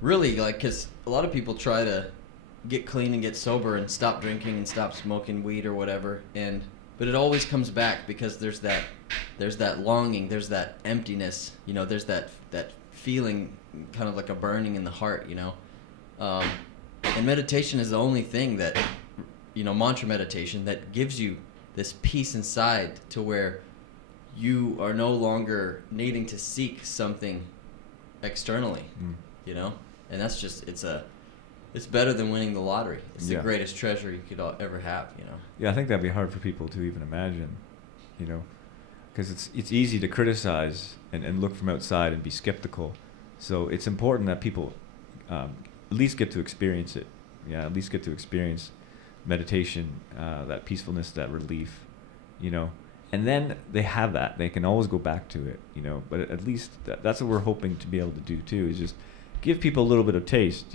really, like, because a lot of people try to get clean and get sober and stop drinking and stop smoking weed or whatever, but it always comes back because there's that longing, there's that emptiness, there's that feeling, kind of like a burning in the heart, and meditation is the only thing that, mantra meditation, that gives you this peace inside to where you are no longer needing to seek something externally, and that's just, it's better than winning the lottery. It's the greatest treasure you could ever have, Yeah, I think that'd be hard for people to even imagine, because it's easy to criticize and look from outside and be skeptical. So it's important that people at least get to experience it. Yeah, at least get to experience meditation, that peacefulness, that relief, and then they have that. They can always go back to it, but at least that's what we're hoping to be able to do too, is just give people a little bit of taste,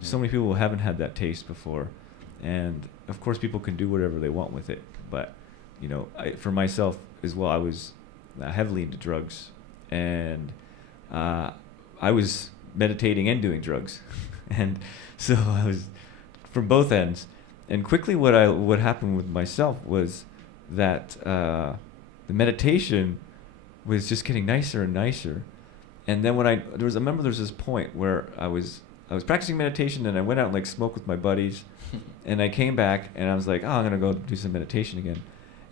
So many people haven't had that taste before, and of course people can do whatever they want with it, but for myself as well, I was heavily into drugs, and I was meditating and doing drugs and so I was from both ends, and quickly what happened with myself was that the meditation was just getting nicer and nicer. And then when I remember there was this point where I was practicing meditation, and I went out and like smoked with my buddies, and I came back and I was like, oh, I'm gonna go do some meditation again,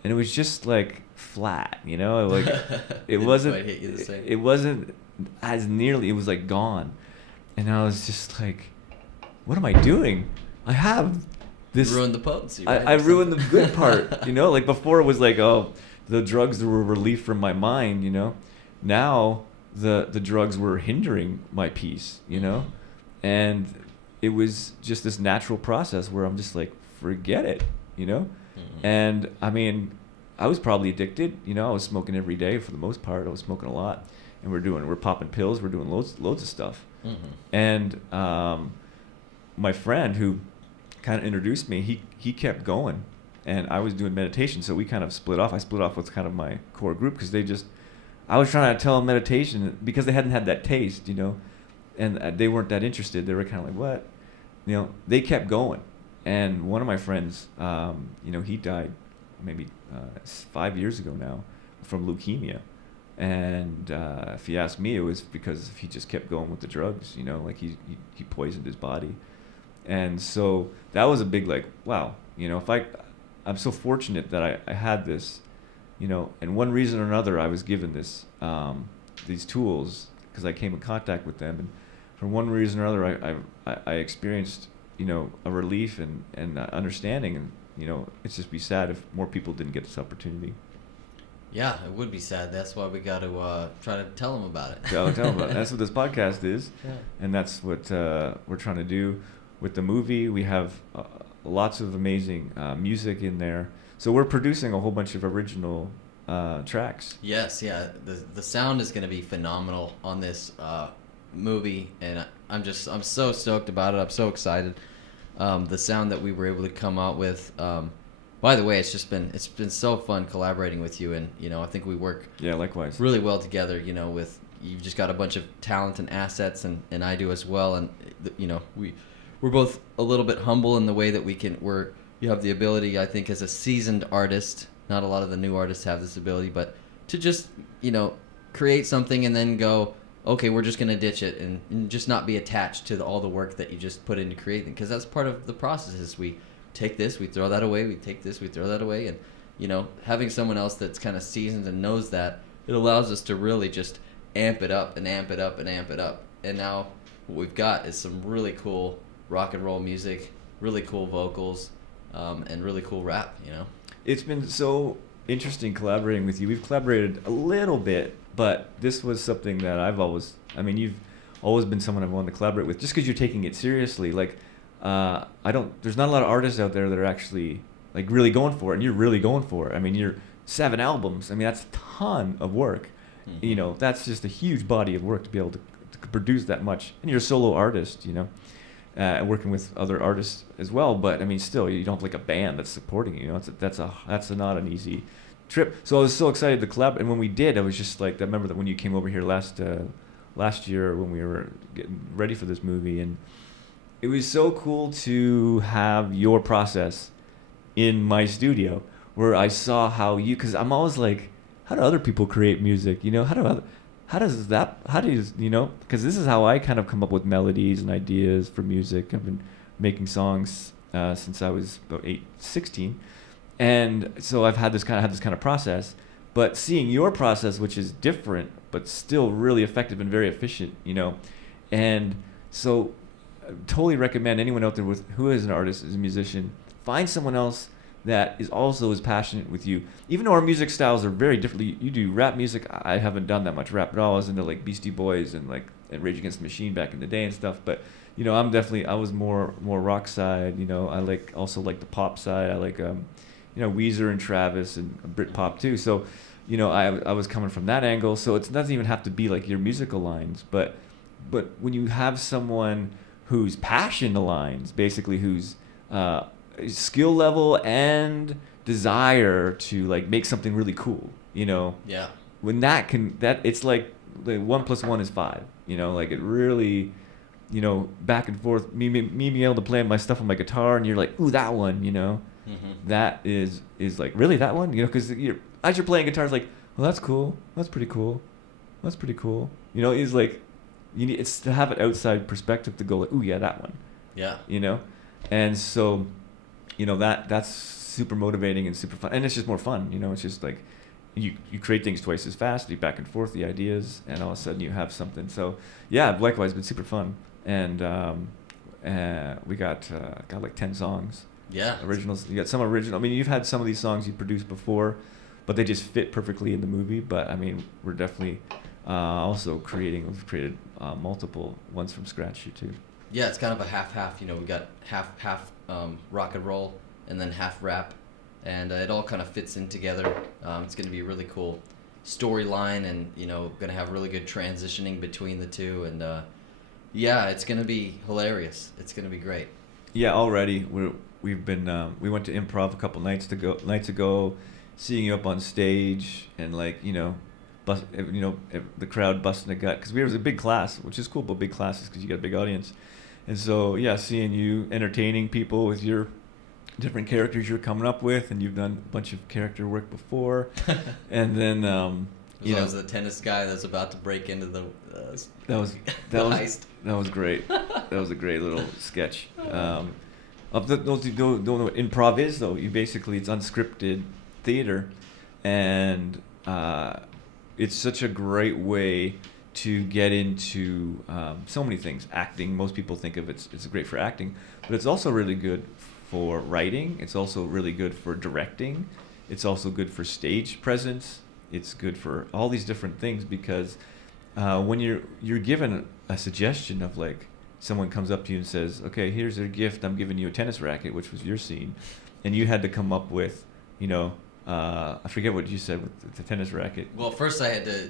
and it was just like flat, like it wasn't as nearly, it was like gone, and I was just like, what am I doing? I have this. You ruined the potency, right? I ruined the good part, like before it was like, oh, the drugs were relief from my mind, Now the drugs were hindering my peace, and it was just this natural process where I'm just like, forget it, And I mean, I was probably addicted, I was smoking every day for the most part. I was smoking a lot, and we're popping pills, we're doing loads of stuff. And my friend who kind of introduced me, he kept going, and I was doing meditation, so we kind of split off. I split off with kind of my core group because I was trying to tell them meditation because they hadn't had that taste, and they weren't that interested. They were kind of like, what? They kept going. And one of my friends, he died maybe 5 years ago now from leukemia. And if you ask me, it was because he just kept going with the drugs, like he poisoned his body. And so that was a big, like, wow, I'm so fortunate that I had this, and one reason or another I was given this, these tools, because I came in contact with them, and for one reason or other I experienced, a relief and understanding, and it's just be sad if more people didn't get this opportunity. Yeah, it would be sad. That's why we got to try to tell them about it. Tell them about it. That's what this podcast is, and that's what we're trying to do with the movie. We have lots of amazing music in there, so we're producing a whole bunch of original tracks. Yes, yeah. The sound is going to be phenomenal on this movie, and I'm so stoked about it. I'm so excited. the sound that we were able to come out with. By the way, it's been so fun collaborating with you, and I think we work likewise really well together. With you've just got a bunch of talent and assets, and I do as well, and we're both a little bit humble in the way that you have the ability, I think, as a seasoned artist. Not a lot of the new artists have this ability, but to just create something and then go, okay, we're just going to ditch it and just not be attached to all the work that you just put into creating, because that's part of the process. Is we take this, we throw that away, we take this, we throw that away, and having someone else that's kind of seasoned and knows that, it allows us to really just amp it up and amp it up and amp it up. And now what we've got is some really cool rock and roll music, really cool vocals, and really cool rap. It's been so interesting collaborating with you. We've collaborated a little bit, but this was something that you've always been someone I've wanted to collaborate with, just because you're taking it seriously. Like, there's not a lot of artists out there that are actually like really going for it, and you're really going for it. I mean, you're 7 albums. I mean, that's a ton of work. Mm-hmm. That's just a huge body of work to be able to produce that much. And you're a solo artist, working with other artists as well. But I mean, still, you don't have like a band that's supporting you. That's not an easy trip. So I was so excited to collaborate. And when we did, I was just like, I remember that when you came over here last year when we were getting ready for this movie, and it was so cool to have your process in my studio, where I saw how because I'm always like, how do other people create music? Because this is how I kind of come up with melodies and ideas for music. I've been making songs since I was about 16, and so I've had this kind of process. But seeing your process, which is different but still really effective and very efficient, and so I totally recommend anyone out there who is an artist, is a musician, find someone else that is also as passionate with you. Even though our music styles are very different. You do rap music. I haven't done that much rap at all. I was into like Beastie Boys and Rage Against the Machine back in the day and stuff. But I was more rock side. I also like the pop side. I like Weezer and Travis and Britpop too. So I was coming from that angle. So it doesn't even have to be like your musical lines, but when you have someone whose passion aligns, basically whose skill level and desire to like make something really cool, yeah, when it's like 1 + 1 is 5, like it really, back and forth, me being able to play my stuff on my guitar, and you're like, ooh, that one, mm-hmm. that is like, really, that one, because as you're playing guitar, it's like, well, that's cool, that's pretty cool, it's like it's to have an outside perspective to go like, ooh, yeah, that one, yeah, and so that's super motivating and super fun, and it's just more fun. It's just like you create things twice as fast, you back and forth the ideas, and all of a sudden you have something. So yeah, likewise, it's been super fun, and we got like 10 songs. Yeah, originals. You got some original. I mean, you've had some of these songs you produced before, but they just fit perfectly in the movie. But I mean, we're definitely also we've created multiple ones from scratch here too. Yeah, it's kind of a half-half. We got half rock and roll and then half rap, and it all kind of fits in together. It's going to be a really cool storyline, and going to have really good transitioning between the two, and yeah, it's going to be hilarious. It's going to be great. Yeah, already we went to improv a couple nights ago, seeing you up on stage, and the crowd busting a gut, because we was a big class, which is cool about big classes because you got a big audience. And so, yeah, seeing you entertaining people with your different characters you're coming up with, and you've done a bunch of character work before, and then I was the tennis guy that's about to break into the heist. That was great. That was a great little sketch. Those who don't know what improv is, though, it's unscripted theater, and it's such a great way to get into so many things. Acting, most people think of it's great for acting, but it's also really good for writing. It's also really good for directing. It's also good for stage presence. It's good for all these different things, because when you're given a suggestion of like, someone comes up to you and says, okay, here's their gift, I'm giving you a tennis racket, which was your scene, and you had to come up with, I forget what you said with the tennis racket. Well, first I had to,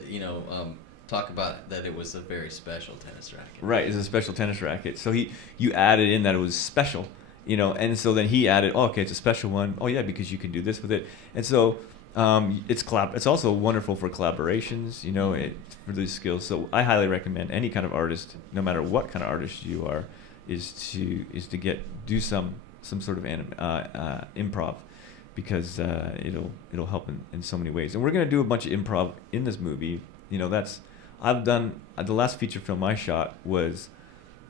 talk about that it was a very special tennis racket. Right, it's a special tennis racket. So you added in that it was special, And so then he added, oh, okay, it's a special one. Oh yeah, because you can do this with it. And so it's also wonderful for collaborations, for these skills. So I highly recommend any kind of artist, no matter what kind of artist you are, is to do some sort of improv, because it'll help in so many ways. And we're gonna do a bunch of improv in this movie. I've done the last feature film I shot was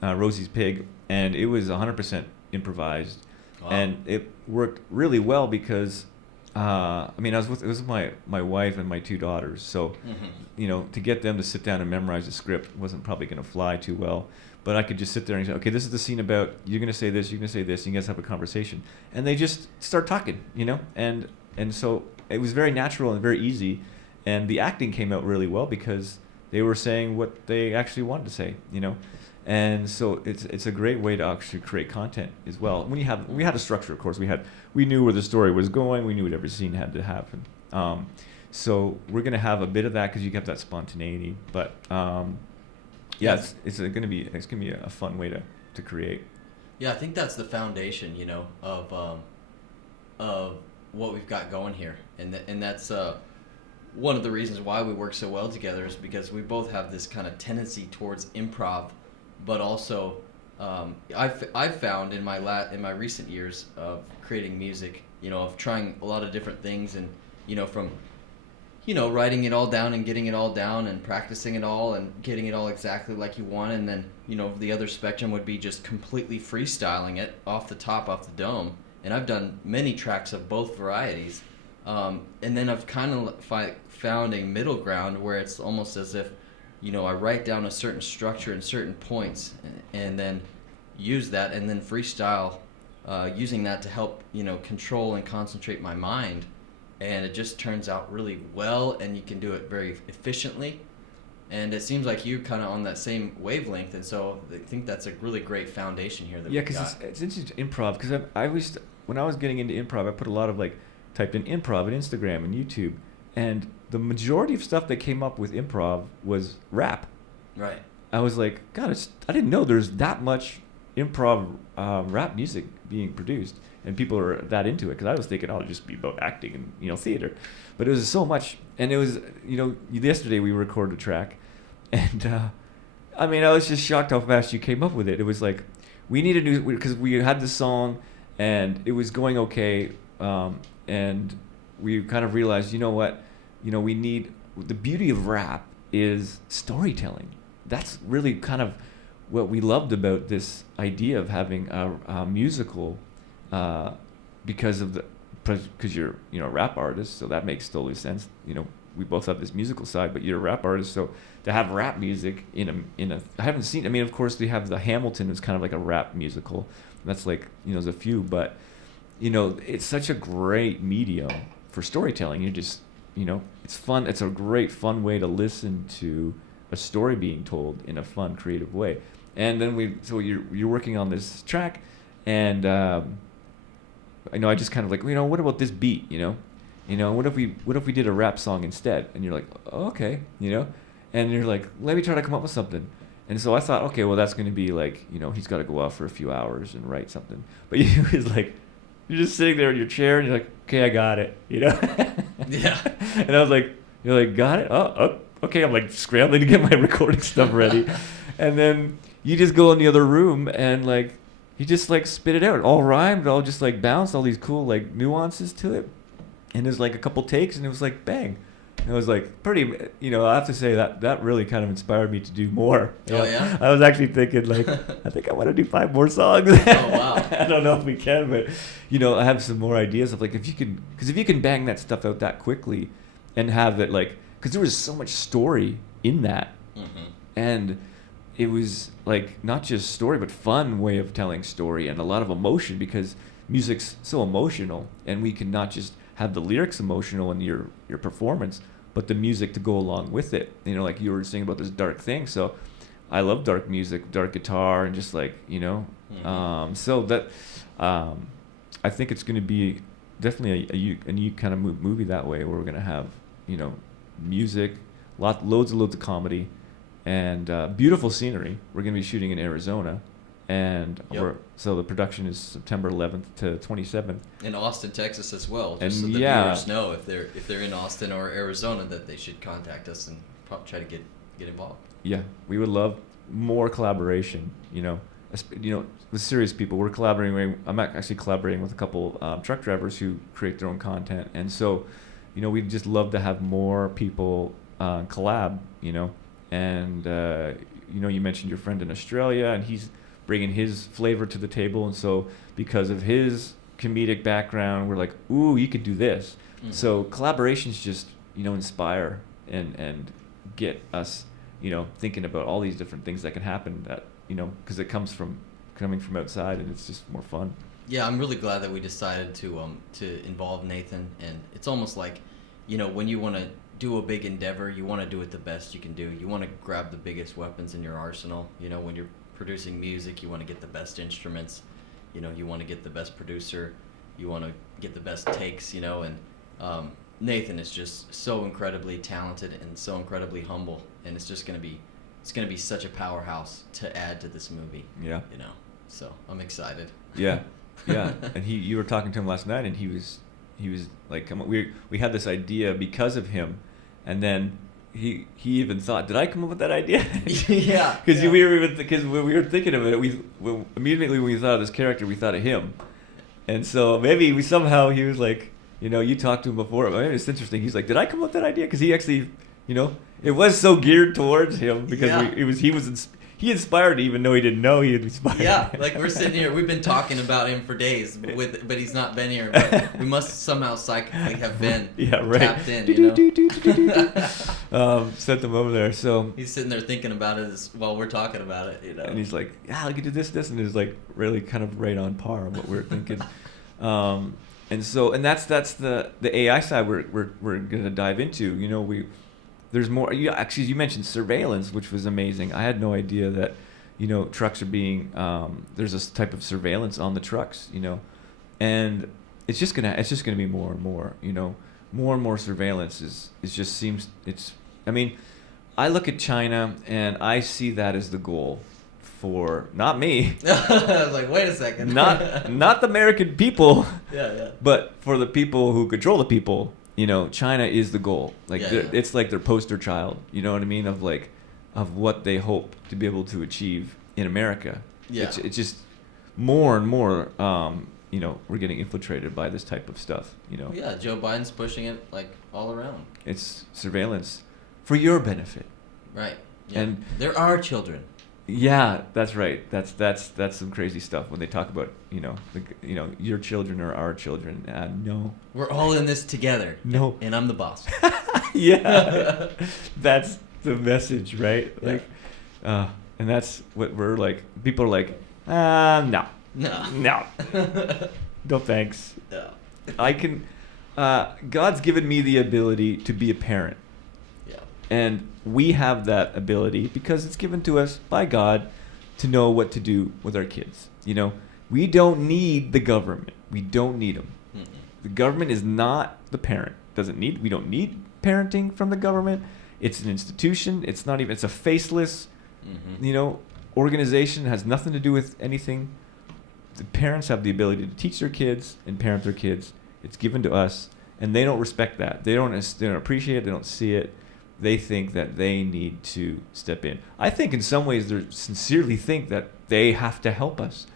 Rosie's Pig, and it was 100% improvised. Wow. And it worked really well because it was with my wife and my 2 daughters, so to get them to sit down and memorize the script wasn't probably going to fly too well. But I could just sit there and say, okay, this is the scene about, you're going to say this, you're going to say this, and you guys have a conversation. And they just start talking, and so it was very natural and very easy. And the acting came out really well because they were saying what they actually wanted to say, And so it's a great way to actually create content as well. We had a structure, of course. We knew where the story was going. We knew what every scene had to happen. So we're going to have a bit of that because you get that spontaneity. But it's going to be a fun way to create. Yeah, I think that's the foundation, of what we've got going here, and that's one of the reasons why we work so well together, is because we both have this kind of tendency towards improv, but also I've found in my recent years of creating music, of trying a lot of different things, and from writing it all down and getting it all down and practicing it all and getting it all exactly like you want, and then the other spectrum would be just completely freestyling it off the top, off the dome. And I've done many tracks of both varieties, and then I've kind of found a middle ground where it's almost as if I write down a certain structure and certain points, and then use that, and then freestyle, using that to help control and concentrate my mind. And it just turns out really well, and you can do it very efficiently. And it seems like you're kind of on that same wavelength, and so I think that's a really great foundation here that we've got. Yeah, because it's interesting, improv, because when I was getting into improv, I put a lot of typed in improv on Instagram and YouTube, and the majority of stuff that came up with improv was rap. Right. I was like, God, I didn't know there's that much improv rap music being produced, and people are that into it, because I was thinking, oh, it'll just be about acting and theater, but it was so much. And it was yesterday we recorded a track, and I was just shocked how fast you came up with it. It was like, we need a new, because we had this song and it was going okay, and we kind of realized, we need, the beauty of rap is storytelling. That's really kind of what we loved about this idea of having a musical, because you're a rap artist, so that makes totally sense. We both have this musical side, but you're a rap artist, so to have rap music in a I haven't seen. Of course they have the Hamilton is kind of like a rap musical. That's there's a few, but it's such a great medium for storytelling. You just it's fun. It's a great fun way to listen to a story being told in a fun, creative way. And then you're working on this track, and I just kind of what about this beat? What if we did a rap song instead? And you're like, oh, okay, and you're like, let me try to come up with something. And so I thought, okay, well, that's going to be he's got to go out for a few hours and write something. But you're just sitting there in your chair, and you're like, okay, I got it, Yeah. And I was like, you're like, got it? Oh, okay. I'm scrambling to get my recording stuff ready. And then you just go in the other room and you just spit it out. It all rhymed, all just bounced, all these cool nuances to it. And there's a couple takes, and it was bang. It was pretty, I have to say that really kind of inspired me to do more. Oh, yeah? I was actually thinking I think I want to do 5 more songs. Oh, wow. I don't know if we can, but I have some more ideas of if you can bang that stuff out that quickly and have it because there was so much story in that. Mm-hmm. And it was not just story, but fun way of telling story, and a lot of emotion, because music's so emotional, and we can not just have the lyrics emotional in your performance, but the music to go along with it. Like you were saying about this dark thing. So I love dark music, dark guitar, and just Mm-hmm. so that I think it's going to be definitely a new kind of movie that way, where we're going to have music, loads of comedy, and beautiful scenery. We're going to be shooting in Arizona, And Yep. so the production is September 11th to 27th. In Austin, Texas as well. Just And so the yeah. viewers know if they're in Austin or Arizona that they should contact us and try to get involved. Yeah, we would love more collaboration. With serious people, we're collaborating. I'm actually collaborating with a couple truck drivers who create their own content, and so, we'd just love to have more people collab. And you mentioned your friend in Australia, and he's bringing his flavor to the table, and so because of his comedic background, we're like, ooh, you could do this. Mm-hmm. So collaborations just inspire and get us thinking about all these different things that can happen that because it coming from outside, and it's just more fun. Yeah, I'm really glad that we decided to involve Nathan, and it's almost like when you want to do a big endeavor, you want to do it the best you can do. You want to grab the biggest weapons in your arsenal. When you're producing music, you want to get the best instruments. You want to get the best producer. You want to get the best takes. And Nathan is just so incredibly talented and so incredibly humble, and it's going to be such a powerhouse to add to this movie. Yeah. So I'm excited. Yeah, yeah. And you were talking to him last night, and he was like, "Come on, we had this idea because of him," and then he even thought, "Did I come up with that idea?" Yeah. Because we were thinking of it. We immediately when we thought of this character, we thought of him, and so maybe he was like, you talked to him before. But it's interesting. He's like, "Did I come up with that idea?" Because he actually, it was so geared towards him because he inspired even though he didn't know he had inspired. Yeah, like we're sitting here, we've been talking about him for days, but he's not been here. But we must somehow psychically have been tapped in, Sent them over there. So he's sitting there thinking about it while we're talking about it, And he's like, "Yeah, I could do this, and it was like really kind of right on par what we were thinking. And that's the AI side we're gonna dive into. There's more. You mentioned surveillance, which was amazing. I had no idea that, trucks are being there's this type of surveillance on the trucks, and it's just gonna be more and more. More and more surveillance I look at China and I see that as the goal for not me. I was like, wait a second. not the American people. Yeah. But for the people who control the people. China is the goal. It's like their poster child. You know what I mean? Of what they hope to be able to achieve in America. Yeah. It's just more and more. We're getting infiltrated by this type of stuff. Yeah, Joe Biden's pushing it all around. It's surveillance for your benefit. Right. Yeah. And there are children. Yeah, that's right. That's some crazy stuff when they talk about your children are our children. No, we're all in this together. No, and I'm the boss. Yeah, that's the message, right? Yeah. And that's what we're like. People are like, no, no thanks. No. I can. God's given me the ability to be a parent. Yeah. And we have that ability because it's given to us by God to know what to do with our kids. We don't need the government. We don't need them. Mm-mm. The government is not the parent. We don't need parenting from the government. It's an institution. It's a faceless, organization. It has nothing to do with anything. The parents have the ability to teach their kids and parent their kids. It's given to us, and they don't respect that. They don't appreciate it. They don't see it. They think that they need to step in. I think in some ways they sincerely think that they have to help us.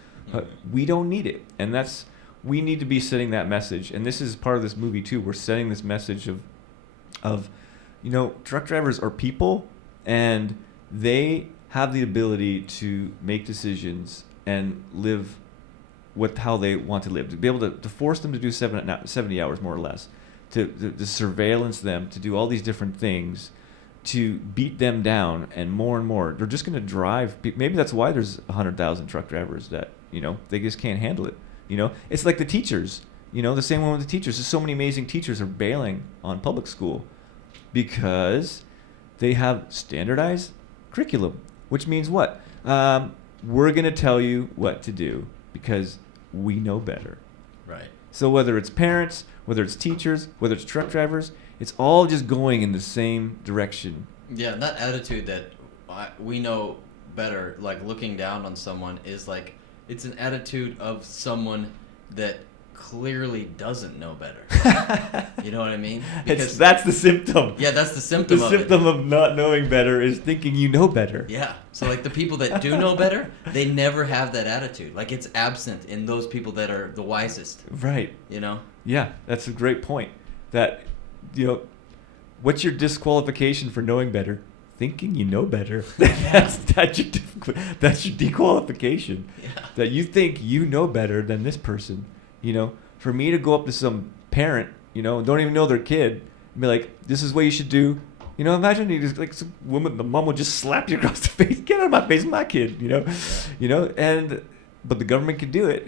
We don't need it. And we need to be setting that message. And this is part of this movie too. We're setting this message of truck drivers are people, and they have the ability to make decisions and live how they want to live. To be able to force them to do 70 hours more or less. To surveillance them, to do all these different things, to beat them down, and more. They're just going to drive. Maybe that's why there's 100,000 truck drivers that, they just can't handle it. It's like the teachers, the same one with the teachers. There's so many amazing teachers are bailing on public school because they have standardized curriculum, which means what? We're going to tell you what to do because we know better. Right. So whether it's parents, whether it's teachers, whether it's truck drivers, it's all just going in the same direction. Yeah, and that attitude that we know better, like looking down on someone, is like it's an attitude of someone that clearly doesn't know better. You know what I mean? Because that's the symptom. Yeah, that's the symptom. The symptom of not knowing better is thinking you know better. Yeah. So like the people that do know better, they never have that attitude. Like it's absent in those people that are the wisest. Right. You know? Yeah, that's a great point. That, what's your disqualification for knowing better? Thinking you know better. that's your dequalification. Yeah. That you think you know better than this person. For me to go up to some parent, don't even know their kid, and be like, this is what you should do. Imagine you just like some woman, the mom will just slap you across the face. Get out of my face, my kid. Yeah. But the government can do it.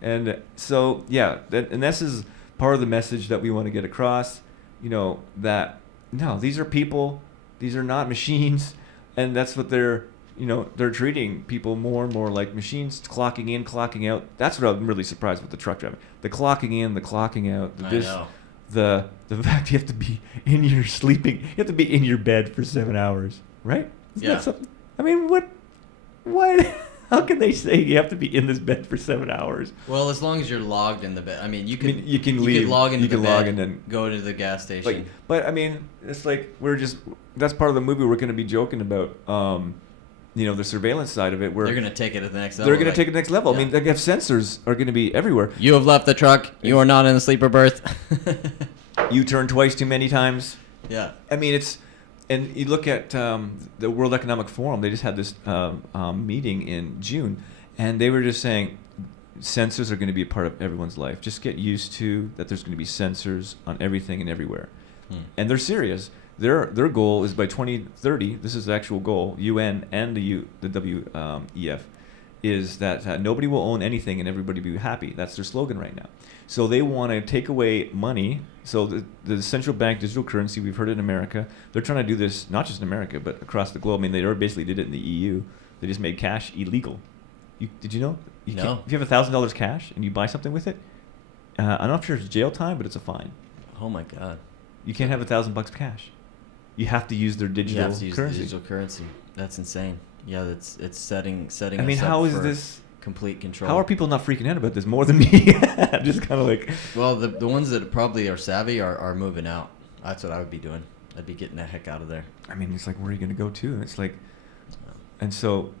And so and this is part of the message that we want to get across. That no, these are people, these are not machines, and that's what they're treating people more and more like machines, clocking in, clocking out. That's what I'm really surprised with the truck driving. The clocking in, the clocking out. The fact you have to be in your sleeping, you have to be in your bed for 7 hours, right? Isn't that something? I mean, what? How can they say you have to be in this bed for 7 hours? Well, as long as you're logged in the bed. I mean, you can leave. You can log into the bed, and then go to the gas station. But I mean, it's like that's part of the movie we're going to be joking about. The surveillance side of it, where they're going to take it to the next level. They're going to take it to the next level. Yeah. I mean, they have sensors are going to be everywhere. You have left the truck. You are not in the sleeper berth. You turn twice too many times. Yeah. I mean, and you look at the World Economic Forum. They just had this meeting in June, and they were just saying sensors are going to be a part of everyone's life. Just get used to that. There's going to be sensors on everything and everywhere, and they're serious. Their goal is by 2030. This is the actual goal. UN and the WEF is that nobody will own anything and everybody be happy. That's their slogan right now. So they want to take away money. So the central bank digital currency, we've heard it in America. They're trying to do this not just in America but across the globe. I mean, they basically did it in the EU. They just made cash illegal. Did you know? No. If you have $1,000 cash and you buy something with it, I'm not sure it's jail time, but it's a fine. Oh my God. You can't have $1,000 cash. You have to use their digital currency. You have to use the digital currency. That's insane. Yeah, it's setting. I mean, how is this complete control? How are people not freaking out about this more than me? Just kind of like. Well, the ones that probably are savvy are moving out. That's what I would be doing. I'd be getting the heck out of there. I mean, it's like, where are you going to go to? And it's like, and so,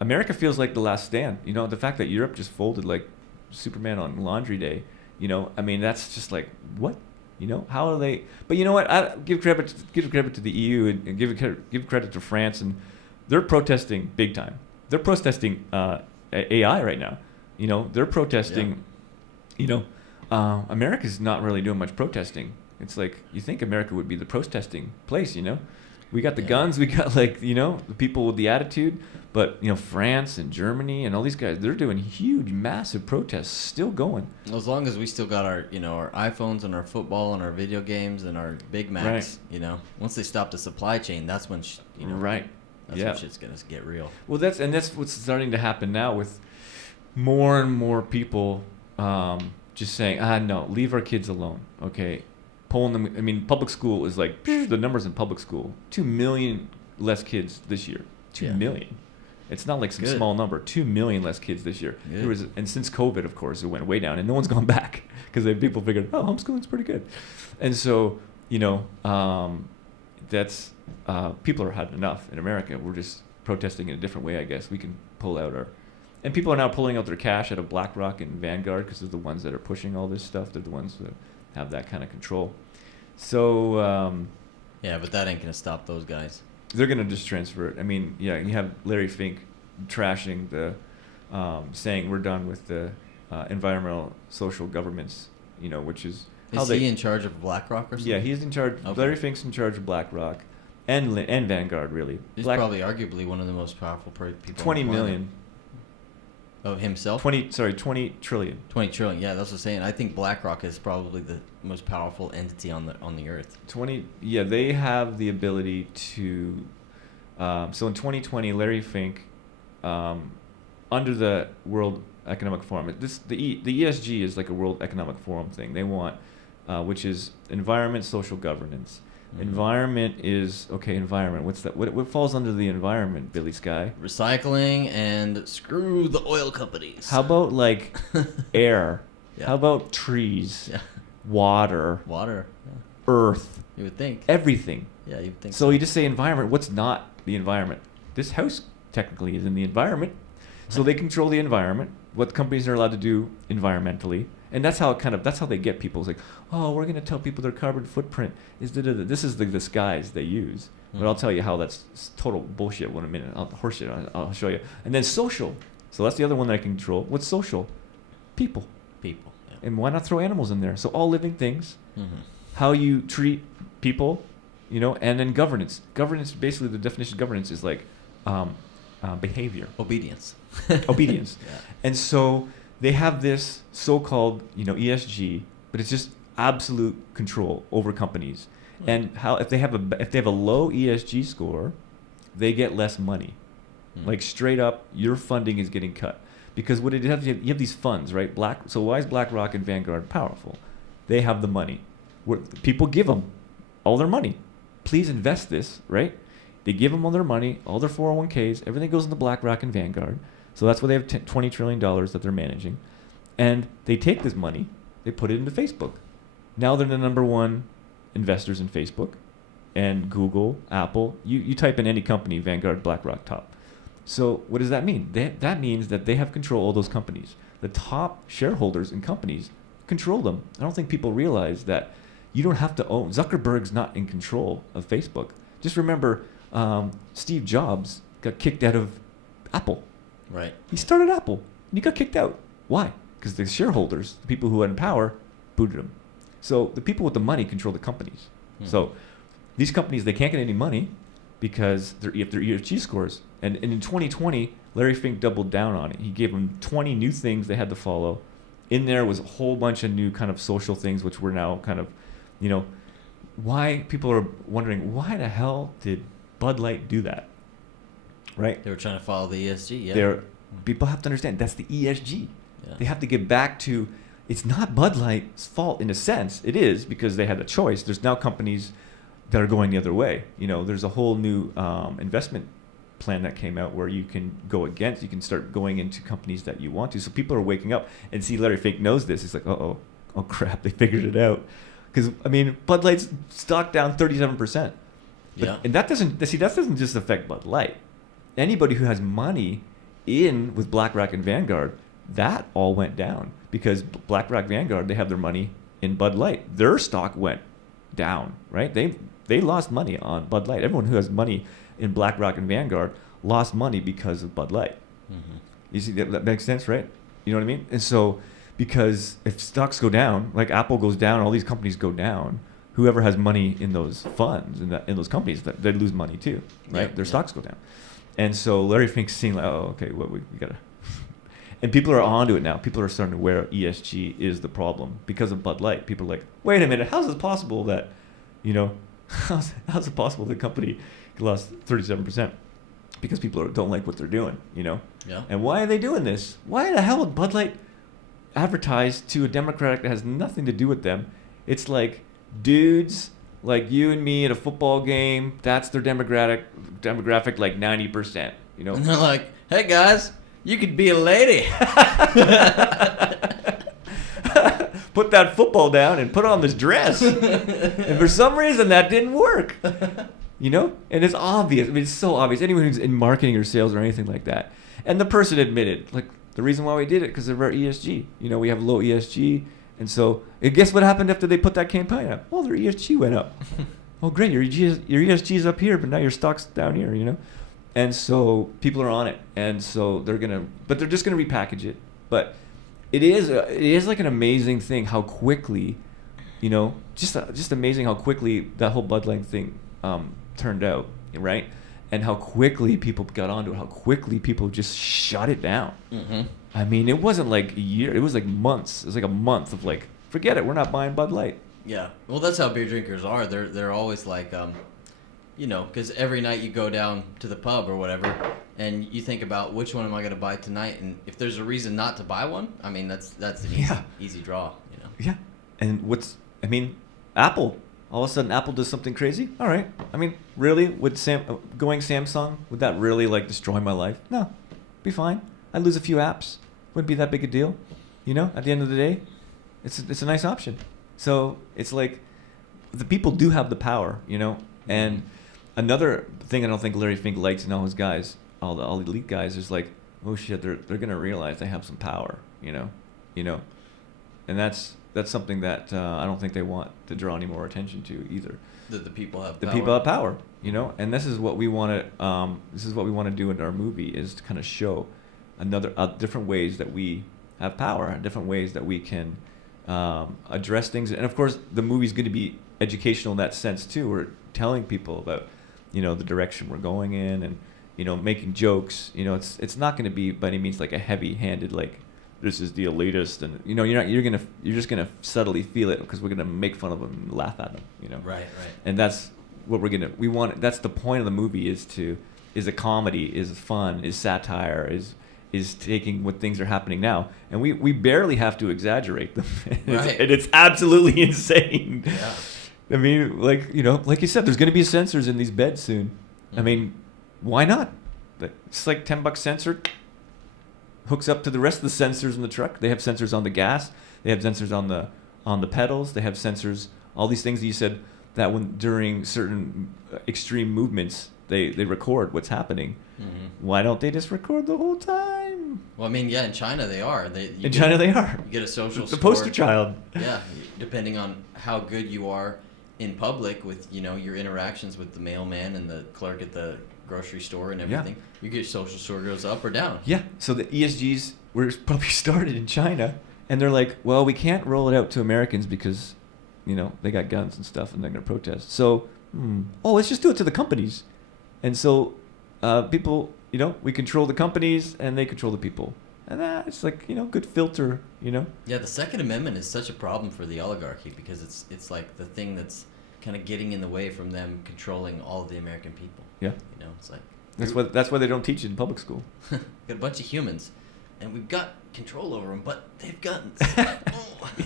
America feels like the last stand. The fact that Europe just folded like Superman on Laundry Day. I mean, that's just like, what? How are they? But you know what? I give credit to the EU and give credit to France, and they're protesting big time. They're protesting AI right now. They're protesting. Yeah. America's not really doing much protesting. It's like you think America would be the protesting place. We got the guns. We got the people with the attitude. But France and Germany and all these guys, they're doing huge, massive protests, still going. As long as we still got our our iPhones and our football and our video games and our Big Macs, right. Once they stop the supply chain, that's when right. That's when shit's gonna get real. Well, that's what's starting to happen now with more and more people just saying, no, leave our kids alone, okay? Pulling them. I mean, public school is like the numbers in public school: 2 million less kids this year. 2 million. It's not like some small number. 2 million less kids this year. And since COVID, of course, it went way down, and no one's gone back because people figured, homeschooling's pretty good. And so, that's people are had enough in America. We're just protesting in a different way, I guess. We can pull out and people are now pulling out their cash out of BlackRock and Vanguard because they're the ones that are pushing all this stuff. They're the ones that have that kind of control. So. But that ain't gonna stop those guys. They're going to just transfer it. I mean, you have Larry Fink trashing saying we're done with the environmental social governments, which is... Is he in charge of BlackRock or something? Yeah, he's in charge. Okay. Larry Fink's in charge of BlackRock and Vanguard, really. He's probably arguably one of the most powerful people. 20 million. Of himself? 20 trillion. 20 trillion. Yeah, that's what I'm saying. I think BlackRock is probably the most powerful entity on the earth. They have the ability to so in 2020 Larry Fink under the World Economic Forum, the ESG is like a World Economic Forum thing. They want which is environment, social governance. Environment is okay. Environment. What's that? What falls under the environment, Billie Sky? Recycling and screw the oil companies. How about like air? Yeah. How about trees? Yeah. Water. Water. Yeah. Earth. You would think. Everything. Yeah, you would think. So you just say environment. What's not the environment? This house technically is in the environment. So they control the environment. What companies are allowed to do environmentally. And that's how they get people. It's like, oh, we're going to tell people their carbon footprint is this is the disguise they use. But I'll tell you how that's total bullshit in a minute. Horseshit. I'll show you. And then social. So that's the other one that I can control. What's social? People. People. Yeah. And why not throw animals in there? So all living things. Mm-hmm. How you treat people, and then governance. Governance, basically, the definition of governance is like behavior. Obedience. Obedience. Yeah. And so they have this so-called, ESG, but it's just absolute control over companies. Mm. And if they have a low ESG score, they get less money. Mm. Like straight up, your funding is getting cut. Because what you have these funds, right? So why is BlackRock and Vanguard powerful? They have the money. People give them all their money. Please invest this, right? They give them all their money, all their 401ks, everything goes into BlackRock and Vanguard. So that's why they have $20 trillion that they're managing. And they take this money, they put it into Facebook. Now they're the number one investors in Facebook and Google, Apple. You type in any company, Vanguard, BlackRock, top. So what does that mean? That means that they have control of all those companies. The top shareholders in companies control them. I don't think people realize that you don't have to own. Zuckerberg's not in control of Facebook. Just remember, Steve Jobs got kicked out of Apple. Right. He started Apple, and he got kicked out. Why? Because the shareholders, the people who had power, booted him. So the people with the money control the companies. So these companies, they can't get any money because their ESG scores. And in 2020, Larry Fink doubled down on it. He gave them 20 new things they had to follow. In there was a whole bunch of new kind of social things, which were now kind of, why people are wondering, why the hell did Bud Light do that? Right? They were trying to follow the ESG, yeah. People have to understand that's the ESG. Yeah. They have to get back to, it's not Bud Light's fault in a sense. It is because they had a choice. There's now companies that are going the other way. There's a whole new investment plan that came out where you can you can start going into companies that you want to. So people are waking up and see Larry Fink knows this. He's like, oh crap, they figured it out. Because, Bud Light's stock down 37%. Yeah. And that doesn't just affect Bud Light. Anybody who has money in with BlackRock and Vanguard, that all went down because BlackRock, Vanguard, they have their money in Bud Light. Their stock went down, right? They lost money on Bud Light. Everyone who has money in BlackRock and Vanguard lost money because of Bud Light. Mm-hmm. You see, that makes sense, right? You know what I mean? And so, because if stocks go down, like Apple goes down, all these companies go down, whoever has money in those funds, in those companies, they lose money too, right? Their stocks go down. And so Larry Fink's seeing like, okay, we gotta, and people are onto it now. People are starting to wear ESG is the problem because of Bud Light. People are like, wait a minute, how's it possible that, how's it possible the company lost 37%? Because people don't like what they're doing, Yeah. And why are they doing this? Why the hell would Bud Light advertise to a demographic that has nothing to do with them? It's like dudes like you and me at a football game. That's their demographic like 90%. And they're like, hey guys, you could be a lady. Put that football down and put on this dress. And for some reason that didn't work. And it's obvious. It's so obvious. Anyone who's in marketing or sales or anything like that. And the person admitted, like, the reason why we did it because of our ESG. We have low ESG. And so, and guess what happened after they put that campaign up? Well, their ESG went up. Oh, great. Your ESG is up here, but now your stock's down here, And so people are on it. And so they're just going to repackage it. But it is like an amazing thing how quickly, just amazing how quickly that whole Bud Light thing turned out, right? And how quickly people got onto it, how quickly people just shut it down. Mm-hmm. It wasn't like a year, it was like months. It was like a month of like, forget it, we're not buying Bud Light. Yeah, well, that's how beer drinkers are. They're always like, because every night you go down to the pub or whatever, and you think about which one am I going to buy tonight, and if there's a reason not to buy one, that's an easy draw, Yeah, and Apple All of a sudden, Apple does something crazy. All right. I mean, really, would going Samsung, would that really like destroy my life? No, be fine. I'd lose a few apps. Wouldn't be that big a deal. You know, at the end of the day, it's a nice option. So it's like the people do have the power, you know. And another thing I don't think Larry Fink likes and all his guys, all the elite guys, is like, oh shit, they're gonna realize they have some power, you know, and that's something that I don't think they want to draw any more attention to either. That the people have the power. people have power, you know, and this is what we want to do in our movie, is to kind of show different ways that we have power and different ways that we can address things. And of course, the movie's going to be educational in that sense too. We're telling people about, you know, the direction we're going in, and, you know, making jokes. You know, it's not going to be by any means like a heavy-handed, like, this is the elitist, and, you know, you're just gonna subtly feel it, because we're gonna make fun of them and laugh at them, you know. Right. And that's what we want. That's the point of the movie, is a comedy, is fun, is satire, is taking what things are happening now, and we barely have to exaggerate them. Right. And it's absolutely insane. Yeah. I mean, like, you know, like you said, there's gonna be sensors in these beds soon. I mean, why not? It's like $10 sensor. Hooks up to the rest of the sensors in the truck. They have sensors on the gas. They have sensors on the pedals. They have sensors. All these things that you said, that when during certain extreme movements, they record what's happening. Mm-hmm. Why don't they just record the whole time? Well, I mean, yeah, in China they are. China they are. You get a social the score. poster child. Yeah, depending on how good you are in public with, you know, your interactions with the mailman and the clerk at the grocery store and everything. Yeah. You get social score goes up or down. Yeah. So the ESGs were probably started in China, and they're like, well, we can't roll it out to Americans because, you know, they got guns and stuff and they're going to protest. So, let's just do it to the companies. And so people, you know, we control the companies and they control the people. And it's like, you know, good filter, you know. Yeah, the Second Amendment is such a problem for the oligarchy, because it's like the thing that's kind of getting in the way from them controlling all of the American people. Yeah. You know, it's like... That's why they don't teach it in public school. Got a bunch of humans, and we've got control over them, but they've guns.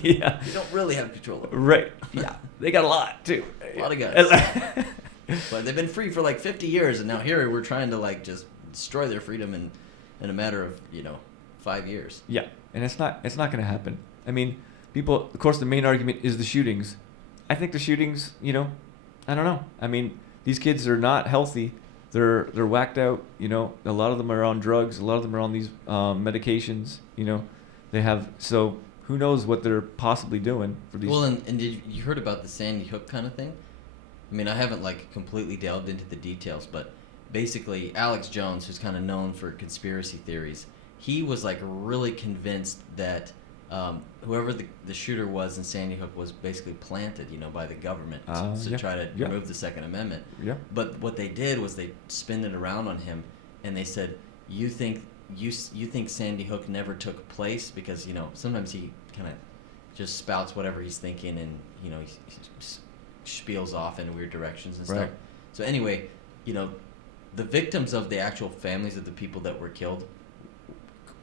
Yeah. We don't really have control over them. Right. Yeah. They got a lot, too. A lot of guns. But they've been free for like 50 years, and now here we're trying to like just destroy their freedom in a matter of, you know, 5 years. Yeah. And it's not going to happen. I mean, people, of course, the main argument is the shootings. I think the shootings, you know, I don't know. I mean, these kids are not healthy. They're whacked out, you know. A lot of them are on drugs. A lot of them are on these medications, you know. So who knows what they're possibly doing for these. Well, and did you heard about the Sandy Hook kind of thing? I mean, I haven't like completely delved into the details, but basically Alex Jones, who's kind of known for conspiracy theories, he was like really convinced that whoever the shooter was in Sandy Hook was basically planted, you know, by the government to try to remove the Second Amendment. Yeah. But what they did was they spinned it around on him, and they said, you think Sandy Hook never took place? Because, you know, sometimes he kind of just spouts whatever he's thinking, and, you know, he spiels off in weird directions and stuff. Right. So anyway, you know, the victims of the actual families of the people that were killed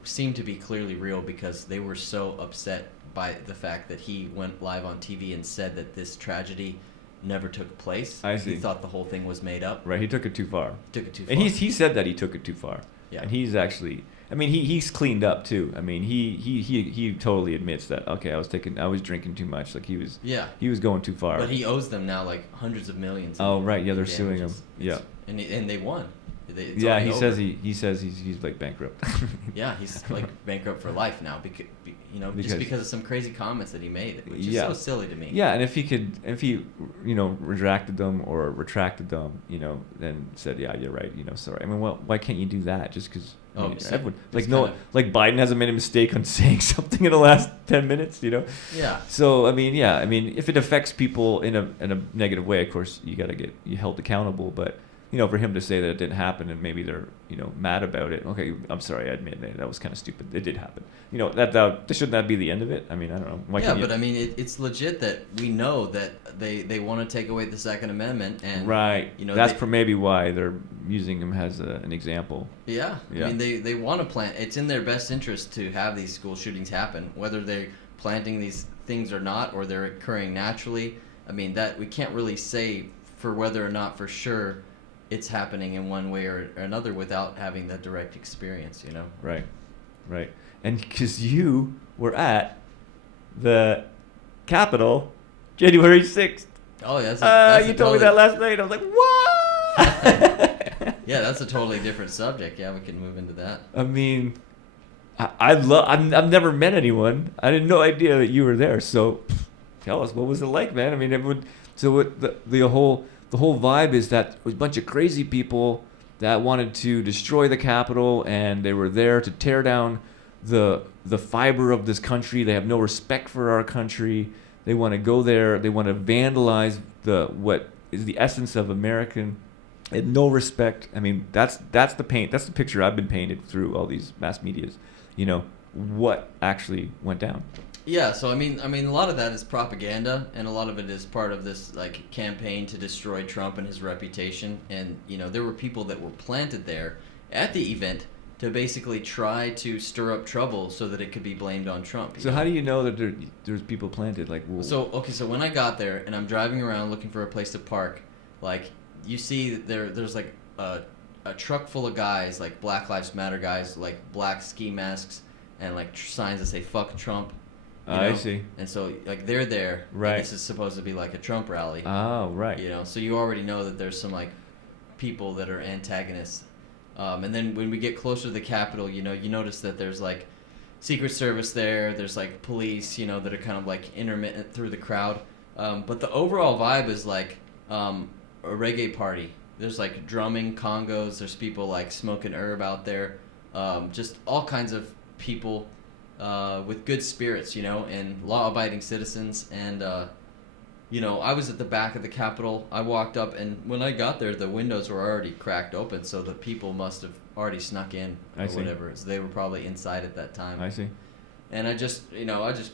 seemed to be clearly real, because they were so upset by the fact that he went live on TV and said that this tragedy never took place. I see. He thought the whole thing was made up. Right, he took it too far. And he said that he took it too far. Yeah. And he's actually, I mean, he's cleaned up too. I mean, he totally admits that, okay, I was drinking too much. Like he was going too far. But he owes them now like hundreds of millions. Oh, right. Yeah, they're suing him. Yeah. And they won. He says he's like bankrupt. Yeah, he's like bankrupt for life now, because just because of some crazy comments that he made, which is so silly to me. Yeah, and if he retracted them, you know, then said, yeah, you're right, you know, sorry. I mean, well, why can't you do that? Just because everyone, like Biden hasn't made a mistake on saying something in the last 10 minutes, you know. Yeah. So I mean, if it affects people in a negative way, of course you got to get held accountable, but. You know, for him to say that it didn't happen and maybe they're, you know, mad about it. Okay, I'm sorry, I admit that was kind of stupid. It did happen. You know, that shouldn't that be the end of it? I mean, I don't know. But I mean, it's legit that we know that they want to take away the Second Amendment, and right. You know, that's maybe why they're using him as an example. Yeah. I mean, they want to plant. It's in their best interest to have these school shootings happen, whether they're planting these things or not, or they're occurring naturally. I mean, that we can't really say for whether or not for sure it's happening in one way or another without having that direct experience, you know? Right. And because you were at the Capitol January 6th. Oh, yeah. That's you told me that last night. I was like, what? Yeah, that's a totally different subject. Yeah, we can move into that. I mean, I've never met anyone. I had no idea that you were there. So tell us, what was it like, man? I mean, the whole vibe is that it was a bunch of crazy people that wanted to destroy the Capitol, and they were there to tear down the fiber of this country. They have no respect for our country. They want to go there. They want to vandalize what is the essence of American, and no respect. I mean, that's the paint. That's the picture I've been painted through all these mass medias. You know what actually went down. Yeah, so I mean, a lot of that is propaganda, and a lot of it is part of this like campaign to destroy Trump and his reputation. And you know, there were people that were planted there at the event to basically try to stir up trouble so that it could be blamed on Trump. So how do you know that there's people planted? Like, whoa. So when I got there and I'm driving around looking for a place to park, like you see there's like a truck full of guys, like Black Lives Matter guys, like black ski masks and like signs that say "fuck Trump." You know? I see. And so like they're there. Right. And this is supposed to be like a Trump rally. Oh, right. You know, so you already know that there's some like people that are antagonists. And then when we get closer to the Capitol, you know, you notice that there's like Secret Service there. There's like police, you know, that are kind of like intermittent through the crowd. But the overall vibe is like a reggae party. There's like drumming, congos. There's people like smoking herb out there. Just all kinds of people with good spirits, you know, and law-abiding citizens. And you know, I was at the back of the Capitol. I walked up, and when I got there, the windows were already cracked open, so the people must have already snuck in or whatever. So they were probably inside at that time. I see. And I just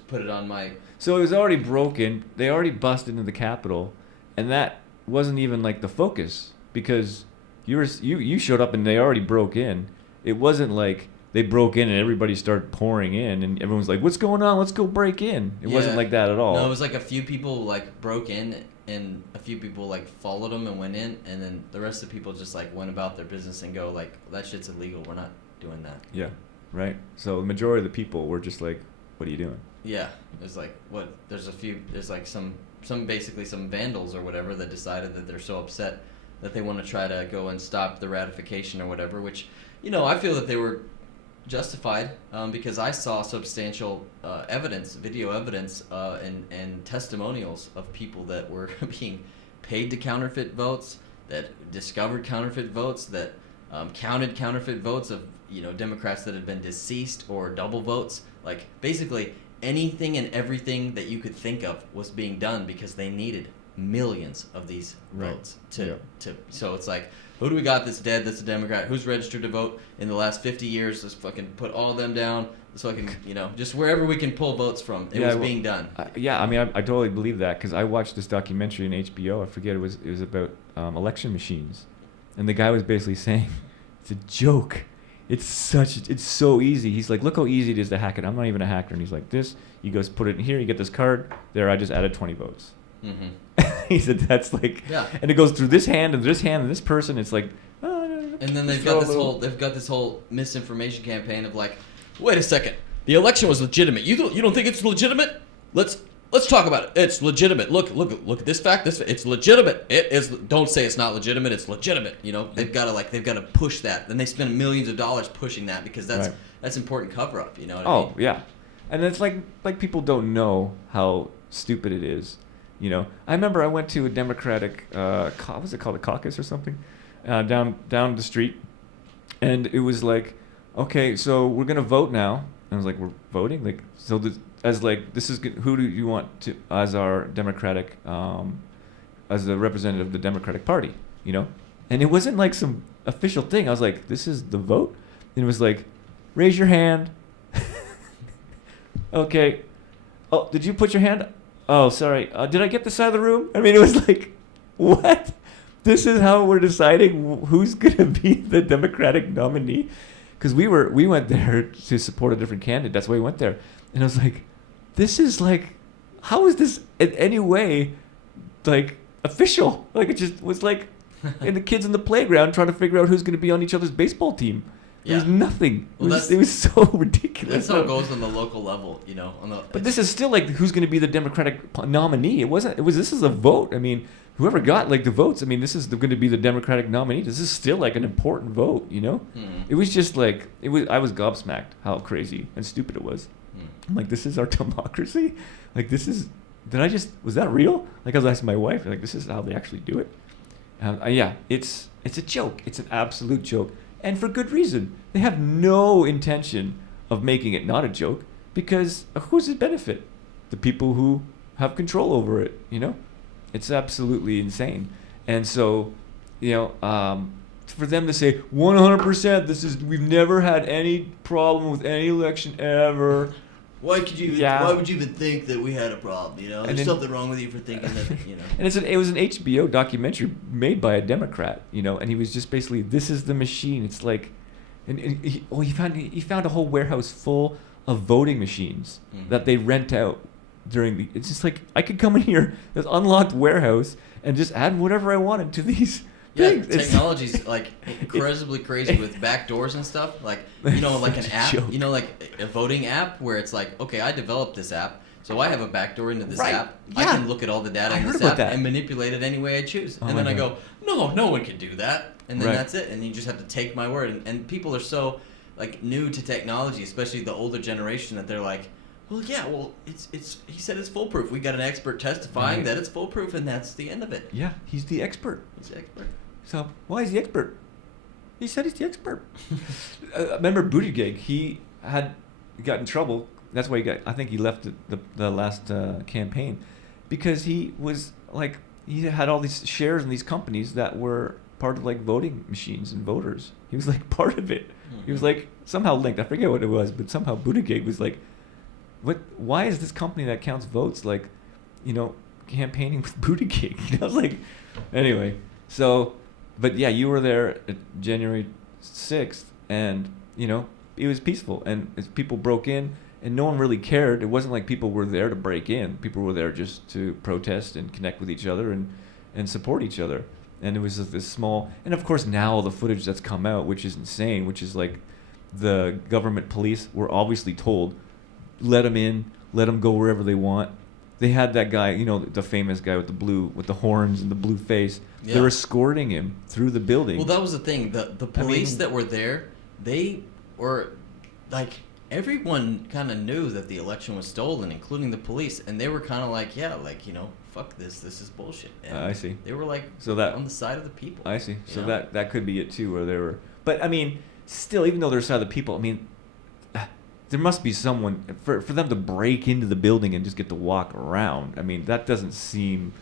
put it on my... So it was already broken. They already busted into the Capitol, and that wasn't even like the focus, because you showed up and they already broke in. It wasn't like they broke in and everybody started pouring in and everyone's like, what's going on? Let's go break in. It wasn't like that at all. No, it was like a few people like broke in and a few people like followed them and went in, and then the rest of the people just like went about their business and go like, that shit's illegal. We're not doing that. Yeah, right. So the majority of the people were just like, what are you doing? Yeah, there's like there's like some basically some vandals or whatever that decided that they're so upset that they want to try to go and stop the ratification or whatever, which, you know, I feel that they were justified because I saw substantial video evidence and testimonials of people that were being paid to counterfeit votes, that discovered counterfeit votes, that counted counterfeit votes of, you know, Democrats that had been deceased, or double votes. Like basically anything and everything that you could think of was being done because they needed millions of these votes so it's like, who do we got that's dead, that's a Democrat, who's registered to vote in the last 50 years, let's fucking put all of them down, so I can, you know, just wherever we can pull votes from, it was being done. I mean, I totally believe that, because I watched this documentary on HBO, I forget, it was about election machines, and the guy was basically saying, it's a joke. It's so easy. He's like, look how easy it is to hack it. I'm not even a hacker. And he's like, you go put it in here, you get this card, there, I just added 20 votes. Mm-hmm. He said that's like, and it goes through this hand and this person. It's like, and then they've got this whole misinformation campaign of like, wait a second, the election was legitimate. You don't think it's legitimate? Let's talk about it. It's legitimate. Look at this fact. It's legitimate. It is. Don't say it's not legitimate. It's legitimate. You know, they've got to push that. Then they spend millions of dollars pushing that because that's important cover up. You know what I mean? Yeah, and it's like people don't know how stupid it is. You know, I remember I went to a Democratic, what was it called, a caucus or something, down the street, and it was like, okay, so we're gonna vote now. And I was like, we're voting, like, so this is who do you want to as our Democratic, as the representative of the Democratic Party, you know, and it wasn't like some official thing. I was like, this is the vote, and it was like, raise your hand. Okay, oh, did you put your hand? Oh, sorry. Did I get this side of the room? I mean, it was like, what? This is how we're deciding who's going to be the Democratic nominee? Because we went there to support a different candidate. That's why we went there. And I was like, this is like, how is this in any way like official. Like it just was like, and the kids in the playground trying to figure out who's going to be on each other's baseball team. There was nothing. It was so ridiculous. That's how it goes on the local level, But this is still like who's going to be the Democratic nominee. This is a vote. I mean, whoever got like the votes. I mean, this is going to be the Democratic nominee. This is still like an important vote. It was just like I was gobsmacked how crazy and stupid it was. I'm like, this is our democracy. Like this is. Was that real? Like I was asking my wife, like this is how they actually do it. Yeah, it's a joke. It's an absolute joke. And for good reason. They have no intention of making it not a joke because who's it benefit? The people who have control over it, It's absolutely insane. And so, for them to say 100%, we've never had any problem with any election ever. Why would you even think that we had a problem? There's something wrong with you for thinking that. And it was an HBO documentary made by a Democrat, and he was just basically, this is the machine. It's like, and he found a whole warehouse full of voting machines that they rent out during it's just like I could come in here, this unlocked warehouse, and just add whatever I wanted to these. Yeah, technology's like incredibly crazy with back doors and stuff. Like like an app, like a voting app where it's like, okay, I developed this app, so I have a back door into this app. Yeah. I can look at all the data in this app and manipulate it any way I choose. And then I go, no one can do that. And then that's it. And you just have to take my word. And people are so like new to technology, especially the older generation, that they're like, it's he said it's foolproof. We got an expert testifying that it's foolproof, and that's the end of it. Yeah, he's the expert. So why is he expert? He said he's the expert. Remember Buttigieg? He got in trouble. That's why I think he left the last campaign, because he was like he had all these shares in these companies that were part of like voting machines and voters. He was like part of it. He was like somehow linked. I forget what it was, but somehow Buttigieg was like, what? Why is this company that counts votes like, campaigning with Buttigieg? I was like, anyway. So, but yeah, you were there January 6th, and it was peaceful, and as people broke in, and no one really cared. It wasn't like people were there to break in. People were there just to protest and connect with each other and support each other. And it was just this small, and of course now all the footage that's come out, which is insane, which is like the government police were obviously told, let them in, let them go wherever they want. They had that guy, the famous guy with the horns and the blue face. Yeah. They were escorting him through the building. Well, that was the thing. The police that were there, they were like, everyone kind of knew that the election was stolen, including the police, and they were kind of like, fuck this is bullshit. And I see. They were like on the side of the people. I see. So that could be it too, where they were. But I mean, still, even though they're side of the people, I mean, there must be someone for them to break into the building and just get to walk around. I mean, that doesn't seem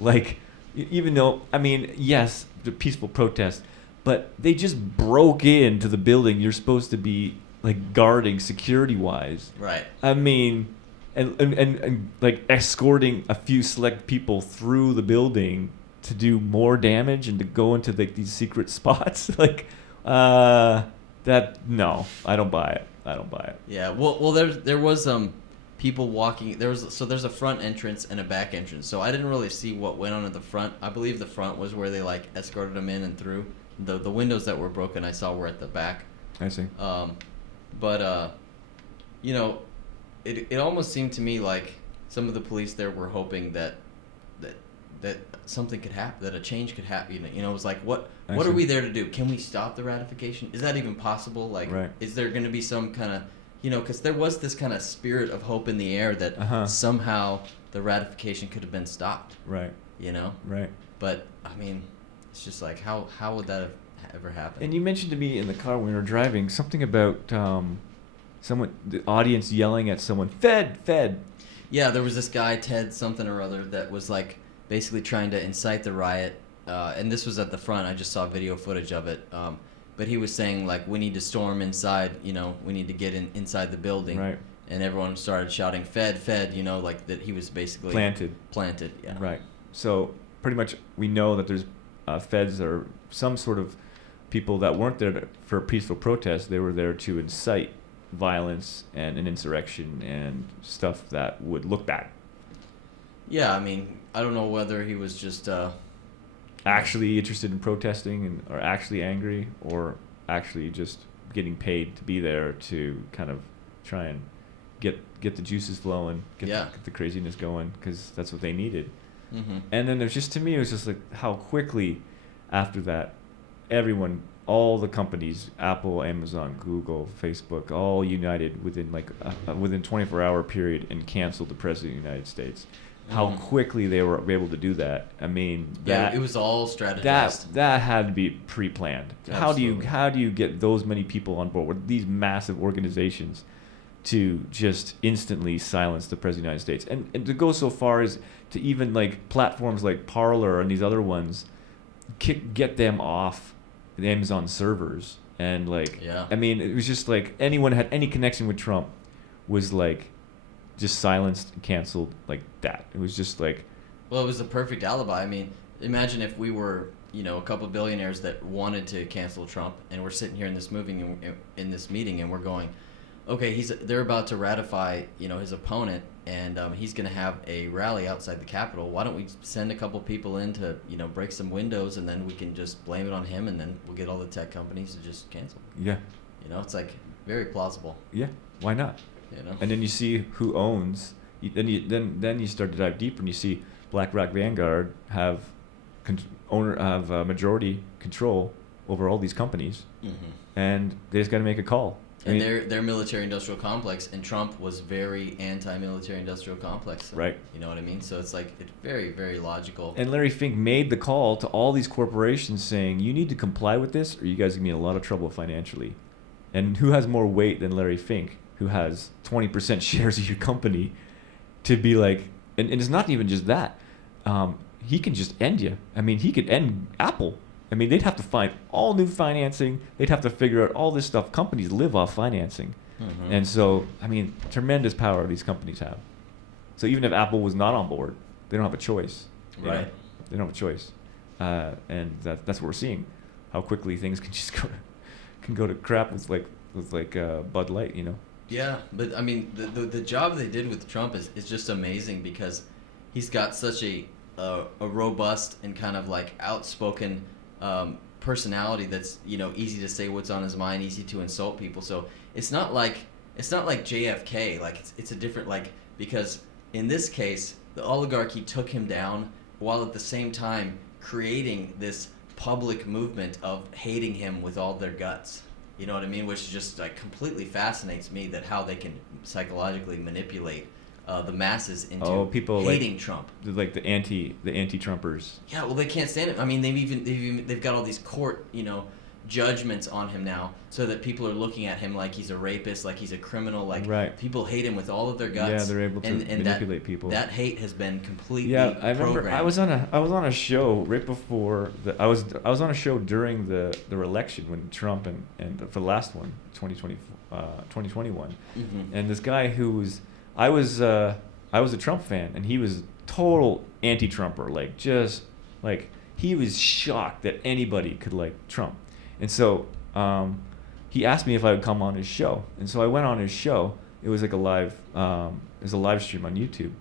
like, even though, I mean, yes, the peaceful protest, but they just broke into the building you're supposed to be like guarding security wise. Right. I mean, and like escorting a few select people through the building to do more damage and to go into like these secret spots. Like, no, I don't buy it. Yeah, well, there was people walking. There's a front entrance and a back entrance. So I didn't really see what went on at the front. I believe the front was where they like escorted them in and through. The windows that were broken I saw were at the back. I see. But it almost seemed to me like some of the police there were hoping that something could happen, that a change could happen. It was like, what are we there to do? Can we stop the ratification? Is that even possible? Like, Is there going to be some kind of, because there was this kind of spirit of hope in the air that somehow the ratification could have been stopped. Right. Right. But I mean, it's just like, how would that have ever happened? And you mentioned to me in the car when we were driving something about the audience yelling at someone, Fed. Yeah, there was this guy, Ted something or other, that was like basically trying to incite the riot, and this was at the front. I just saw video footage of it, but he was saying like, we need to storm inside, we need to get inside the building, right? And everyone started shouting Fed, like that he was basically planted, yeah. Right. So pretty much we know that there's feds or some sort of people that weren't there for a peaceful protest. They were there to incite violence and an insurrection and stuff that would look bad. Yeah, I mean, I don't know whether he was just actually interested in protesting and or actually angry, or actually just getting paid to be there to kind of try and get the juices flowing, get the craziness going, because that's what they needed. Mm-hmm. And then there's just, to me, it was just like how quickly after that, everyone, all the companies, Apple, Amazon, Google, Facebook, all united within like within 24-hour period and canceled the president of the United States. How quickly they were able to do that. I mean, it was all strategized. That had to be pre-planned. Absolutely. How do you get those many people on board with these massive organizations to just instantly silence the president of the United States, and to go so far as to even like platforms like Parler and these other ones get them off the Amazon servers, and like I mean, it was just like anyone had any connection with Trump was like just silenced and canceled like that. It was just like, well, it was the perfect alibi. I mean, imagine if we were, a couple of billionaires that wanted to cancel Trump, and we're sitting here in this meeting, and we're going, okay, they're about to ratify, his opponent, and he's going to have a rally outside the Capitol. Why don't we send a couple people in to, break some windows, and then we can just blame it on him, and then we'll get all the tech companies to just cancel. Yeah. It's like very plausible. Yeah. Why not? And then you see who owns. Then you start to dive deeper, and you see BlackRock Vanguard have majority control over all these companies, and they just got to make a call. And their military-industrial complex, and Trump was very anti-military-industrial complex. Right. You know what I mean? So it's like, it's very, very logical. And Larry Fink made the call to all these corporations saying, you need to comply with this, or you guys are going to be in a lot of trouble financially. And who has more weight than Larry Fink, who has 20% shares of your company, to be like, and it's not even just that. He can just end you. I mean, he could end Apple. I mean, they'd have to find all new financing. They'd have to figure out all this stuff. Companies live off financing. And so, I mean, tremendous power these companies have. So even if Apple was not on board, they don't have a choice. Right. They don't have a choice. And that's what we're seeing, how quickly things can just go to crap with Bud Light, Yeah, but I mean, the job they did with Trump is just amazing, because he's got such a robust and kind of like outspoken personality that's easy to say what's on his mind, easy to insult people. So it's not like JFK. Like it's a different, like, because in this case the oligarchy took him down while at the same time creating this public movement of hating him with all their guts. You know what I mean? Which just like completely fascinates me, that how they can psychologically manipulate the masses into people hating Trump. Like the anti-Trumpers. Yeah, well, they can't stand it. I mean, they've got all these court, judgments on him now, so that people are looking at him like he's a rapist, like he's a criminal, like people hate him with all of their guts. Yeah, they're able to manipulate people. That hate has been completely I remember programmed. I was on a show right before I was on a show during the election when Trump and for the last one, 2021, and this guy who was I was a Trump fan, and he was total anti-Trumper, like just like he was shocked that anybody could like Trump. And so he asked me if I would come on his show. And so I went on his show. It was like a live stream on YouTube.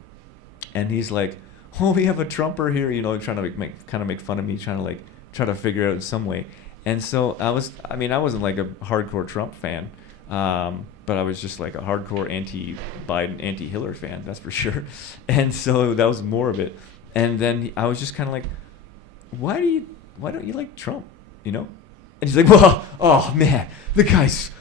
And he's like, oh, we have a Trumper here, trying to make fun of me, trying to figure out in some way. And so I wasn't like a hardcore Trump fan, but I was just like a hardcore anti-Biden, anti-Hillary fan, that's for sure. And so that was more of it. And then I was just kind of like, why don't you like Trump, And he's like, well, oh man, he's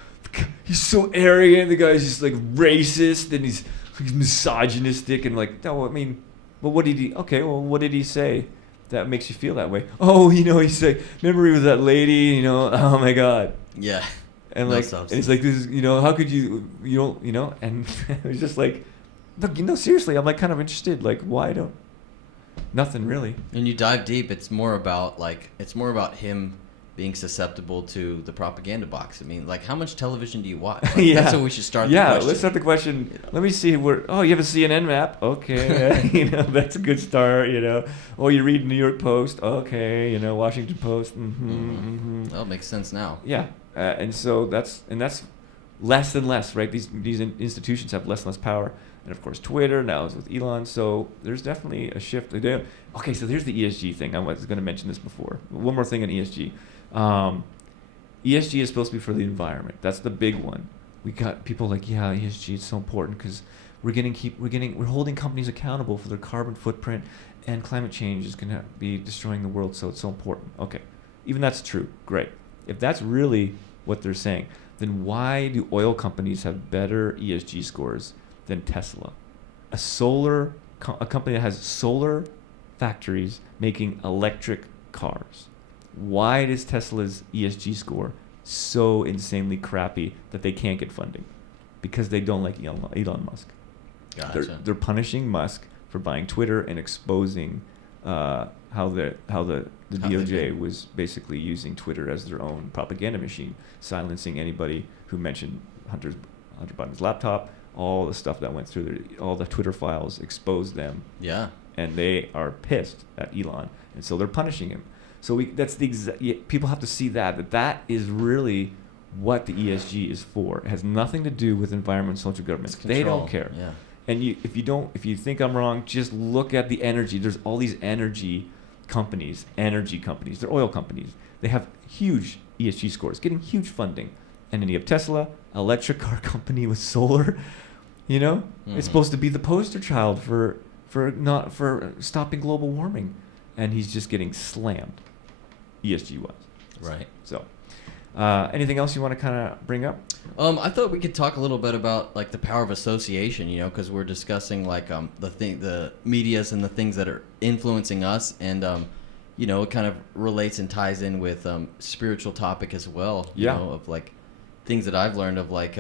so arrogant. The guy's just like racist, and he's misogynistic, and like, no, I mean, well, what did he say that makes you feel that way? Oh, he's like, remember he was that lady, oh my God. Yeah. And like, and he's like, this is, how could you don't, and it was just like, look, seriously, I'm like kind of interested, like, why don't, nothing really. And you dive deep, it's more about him being susceptible to the propaganda box. I mean, like, how much television do you watch? Like, that's what we should start the question. Yeah, let's start the question. Let me see where, you have a CNN map? Okay, that's a good start, Oh, you read New York Post? Okay, Washington Post? That makes sense now. Yeah, and so that's less and less, right? These institutions have less and less power. And of course, Twitter now is with Elon. So there's definitely a shift. Okay, so here's the ESG thing. I was going to mention this before. One more thing on ESG. ESG is supposed to be for the environment. That's the big one. We got people like, yeah, ESG is so important because we're holding companies accountable for their carbon footprint, and climate change is going to be destroying the world. So it's so important. Okay, even that's true. Great. If that's really what they're saying, then why do oil companies have better ESG scores than Tesla? A company that has solar factories making electric cars. Why is Tesla's ESG score so insanely crappy that they can't get funding? Because they don't like Elon Musk. Gotcha. They're punishing Musk for buying Twitter and exposing how the DOJ was basically using Twitter as their own propaganda machine, silencing anybody who mentioned Hunter Biden's laptop. All the stuff that went through all the Twitter files exposed them. Yeah. And they are pissed at Elon, and so they're punishing him. So people have to see that is really what the ESG is for. It has nothing to do with environment and social government. They don't care. Yeah. And if you think I'm wrong, just look at the energy. There's all these energy companies. They're oil companies. They have huge ESG scores, getting huge funding. And then you have Tesla, electric car company with solar. It's supposed to be the poster child for stopping global warming, and he's just getting slammed, ESG wise. Right. So, anything else you want to kind of bring up? I thought we could talk a little bit about like the power of association, because we're discussing like the medias and the things that are influencing us, and it kind of relates and ties in with spiritual topic as well. Of like things that I've learned of like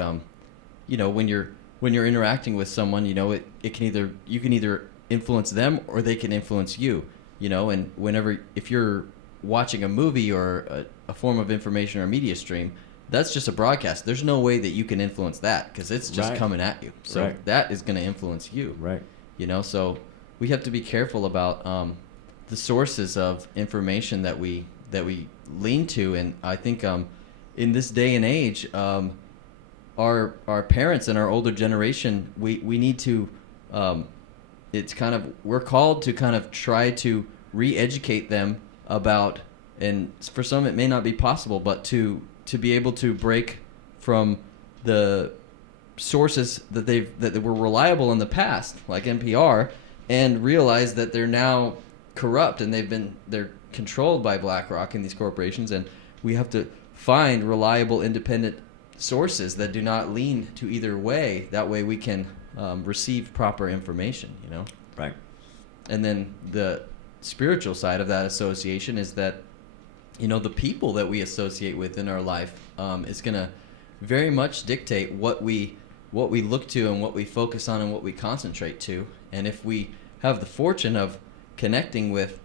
when you're interacting with someone, it can either influence them or they can influence you, and if you're watching a movie or a form of information or a media stream, that's just a broadcast. There's no way that you can influence that because it's just coming at you. So that is going to influence you. Right. So we have to be careful about the sources of information that we lean to, and I think in this day and age, our parents and our older generation, we need to we're called to kind of try to re-educate them about, and for some it may not be possible, but to be able to break from the sources that were reliable in the past, like NPR, and realize that they're now corrupt and they're controlled by BlackRock and these corporations, and we have to find reliable independent sources that do not lean to either way. That way we can receive proper information, Right. And then the spiritual side of that association is that, the people that we associate with in our life is going to very much dictate what we look to and what we focus on and what we concentrate to. And if we have the fortune of connecting with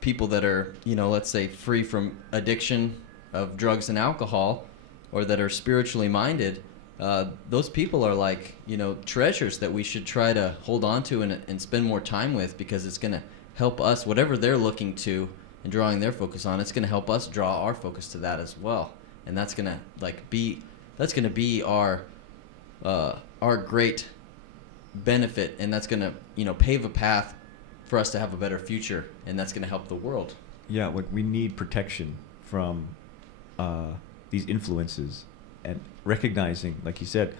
people that are, let's say free from addiction of drugs and alcohol, or that are spiritually minded, those people are like, treasures that we should try to hold on to and spend more time with, because it's going to help us, whatever they're looking to and drawing their focus on, it's going to help us draw our focus to that as well. And that's going to be our great benefit, and that's going to, pave a path for us to have a better future, and that's going to help the world. Yeah, like we need protection from these influences, and recognizing, like you said,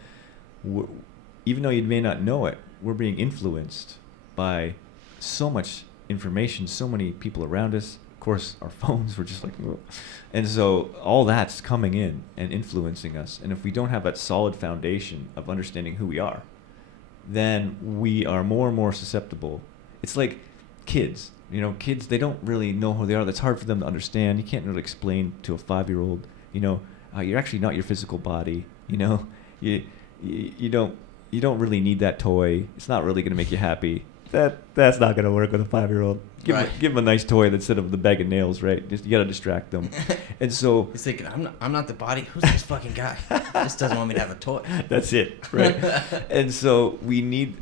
even though you may not know it, we're being influenced by so much information, so many people around us. Of course, our phones were just like, whoa. And so all that's coming in and influencing us. And if we don't have that solid foundation of understanding who we are, then we are more and more susceptible. It's like kids. Kids, they don't really know who they are. That's hard for them to understand. You can't really explain to a 5-year-old, you're actually not your physical body. You don't really need that toy. It's not really going to make you happy. That's not going to work with a 5-year-old. Give him a nice toy instead of the bag of nails, right? Just you got to distract them. And so he's thinking, I'm not the body. Who's this fucking guy? Just doesn't want me to have a toy. That's it, right? And so we need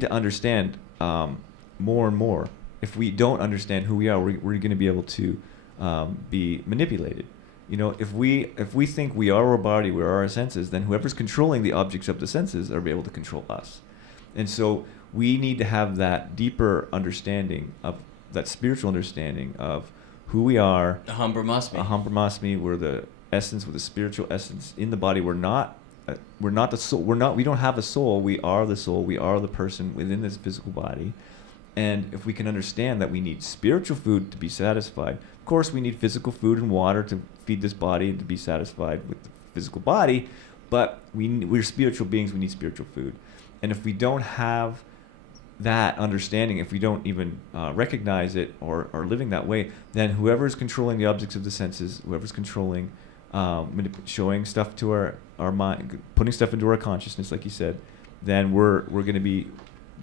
to understand more and more. If we don't understand who we are, we're going to be able to be manipulated. if we think we are our body, we are our senses, then whoever's controlling the objects of the senses are able to control us. And so we need to have that deeper understanding of that spiritual understanding of who we are. Aham Brahmasmi. Aham Brahmasmi. We're the essence, we're the spiritual essence in the body. We're not the soul. We don't have a soul. We are the soul. We are the person within this physical body. And if we can understand that we need spiritual food to be satisfied, of course we need physical food and water to feed this body and to be satisfied with the physical body, but we're spiritual beings, we need spiritual food. And if we don't have that understanding, if we don't even recognize it or are living that way, then whoever's controlling the objects of the senses, whoever's controlling, showing stuff to our mind, putting stuff into our consciousness, like you said, then we're going to be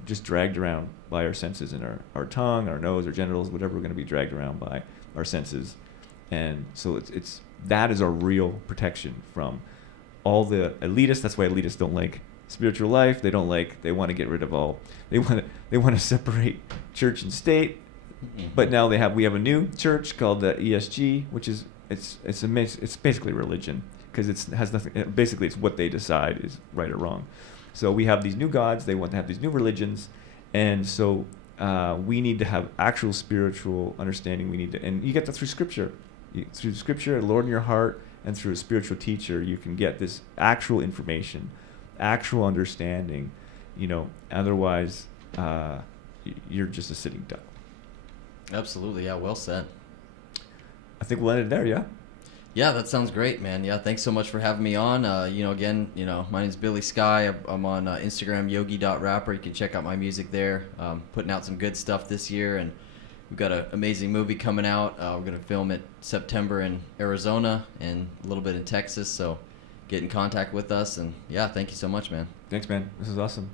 just dragged around by our senses and our tongue, our nose, our genitals, whatever we're going to be dragged around by our senses. And so it's that is our real protection from all the elitists. That's why elitists don't like spiritual life. They want to get rid of all. They want to separate church and state. Mm-hmm. But now we have a new church called the ESG, which is it's basically religion, because it has nothing. Basically, it's what they decide is right or wrong. So we have these new gods. They want to have these new religions, and so we need to have actual spiritual understanding. And you get that through Scripture. Through Scripture, Lord in your heart, and through a spiritual teacher, you can get this actual information, actual understanding. Otherwise, you're just a sitting duck. Absolutely, yeah, well said. I think we'll end it there, yeah? Yeah, that sounds great, man. Yeah, thanks so much for having me on. Again, my name's Billie Sky. I'm on Instagram, yogi.rapper. You can check out my music there. Putting out some good stuff this year, and we've got an amazing movie coming out. We're going to film it September in Arizona and a little bit in Texas, so get in contact with us. And yeah, thank you so much, man. Thanks, man. This is awesome.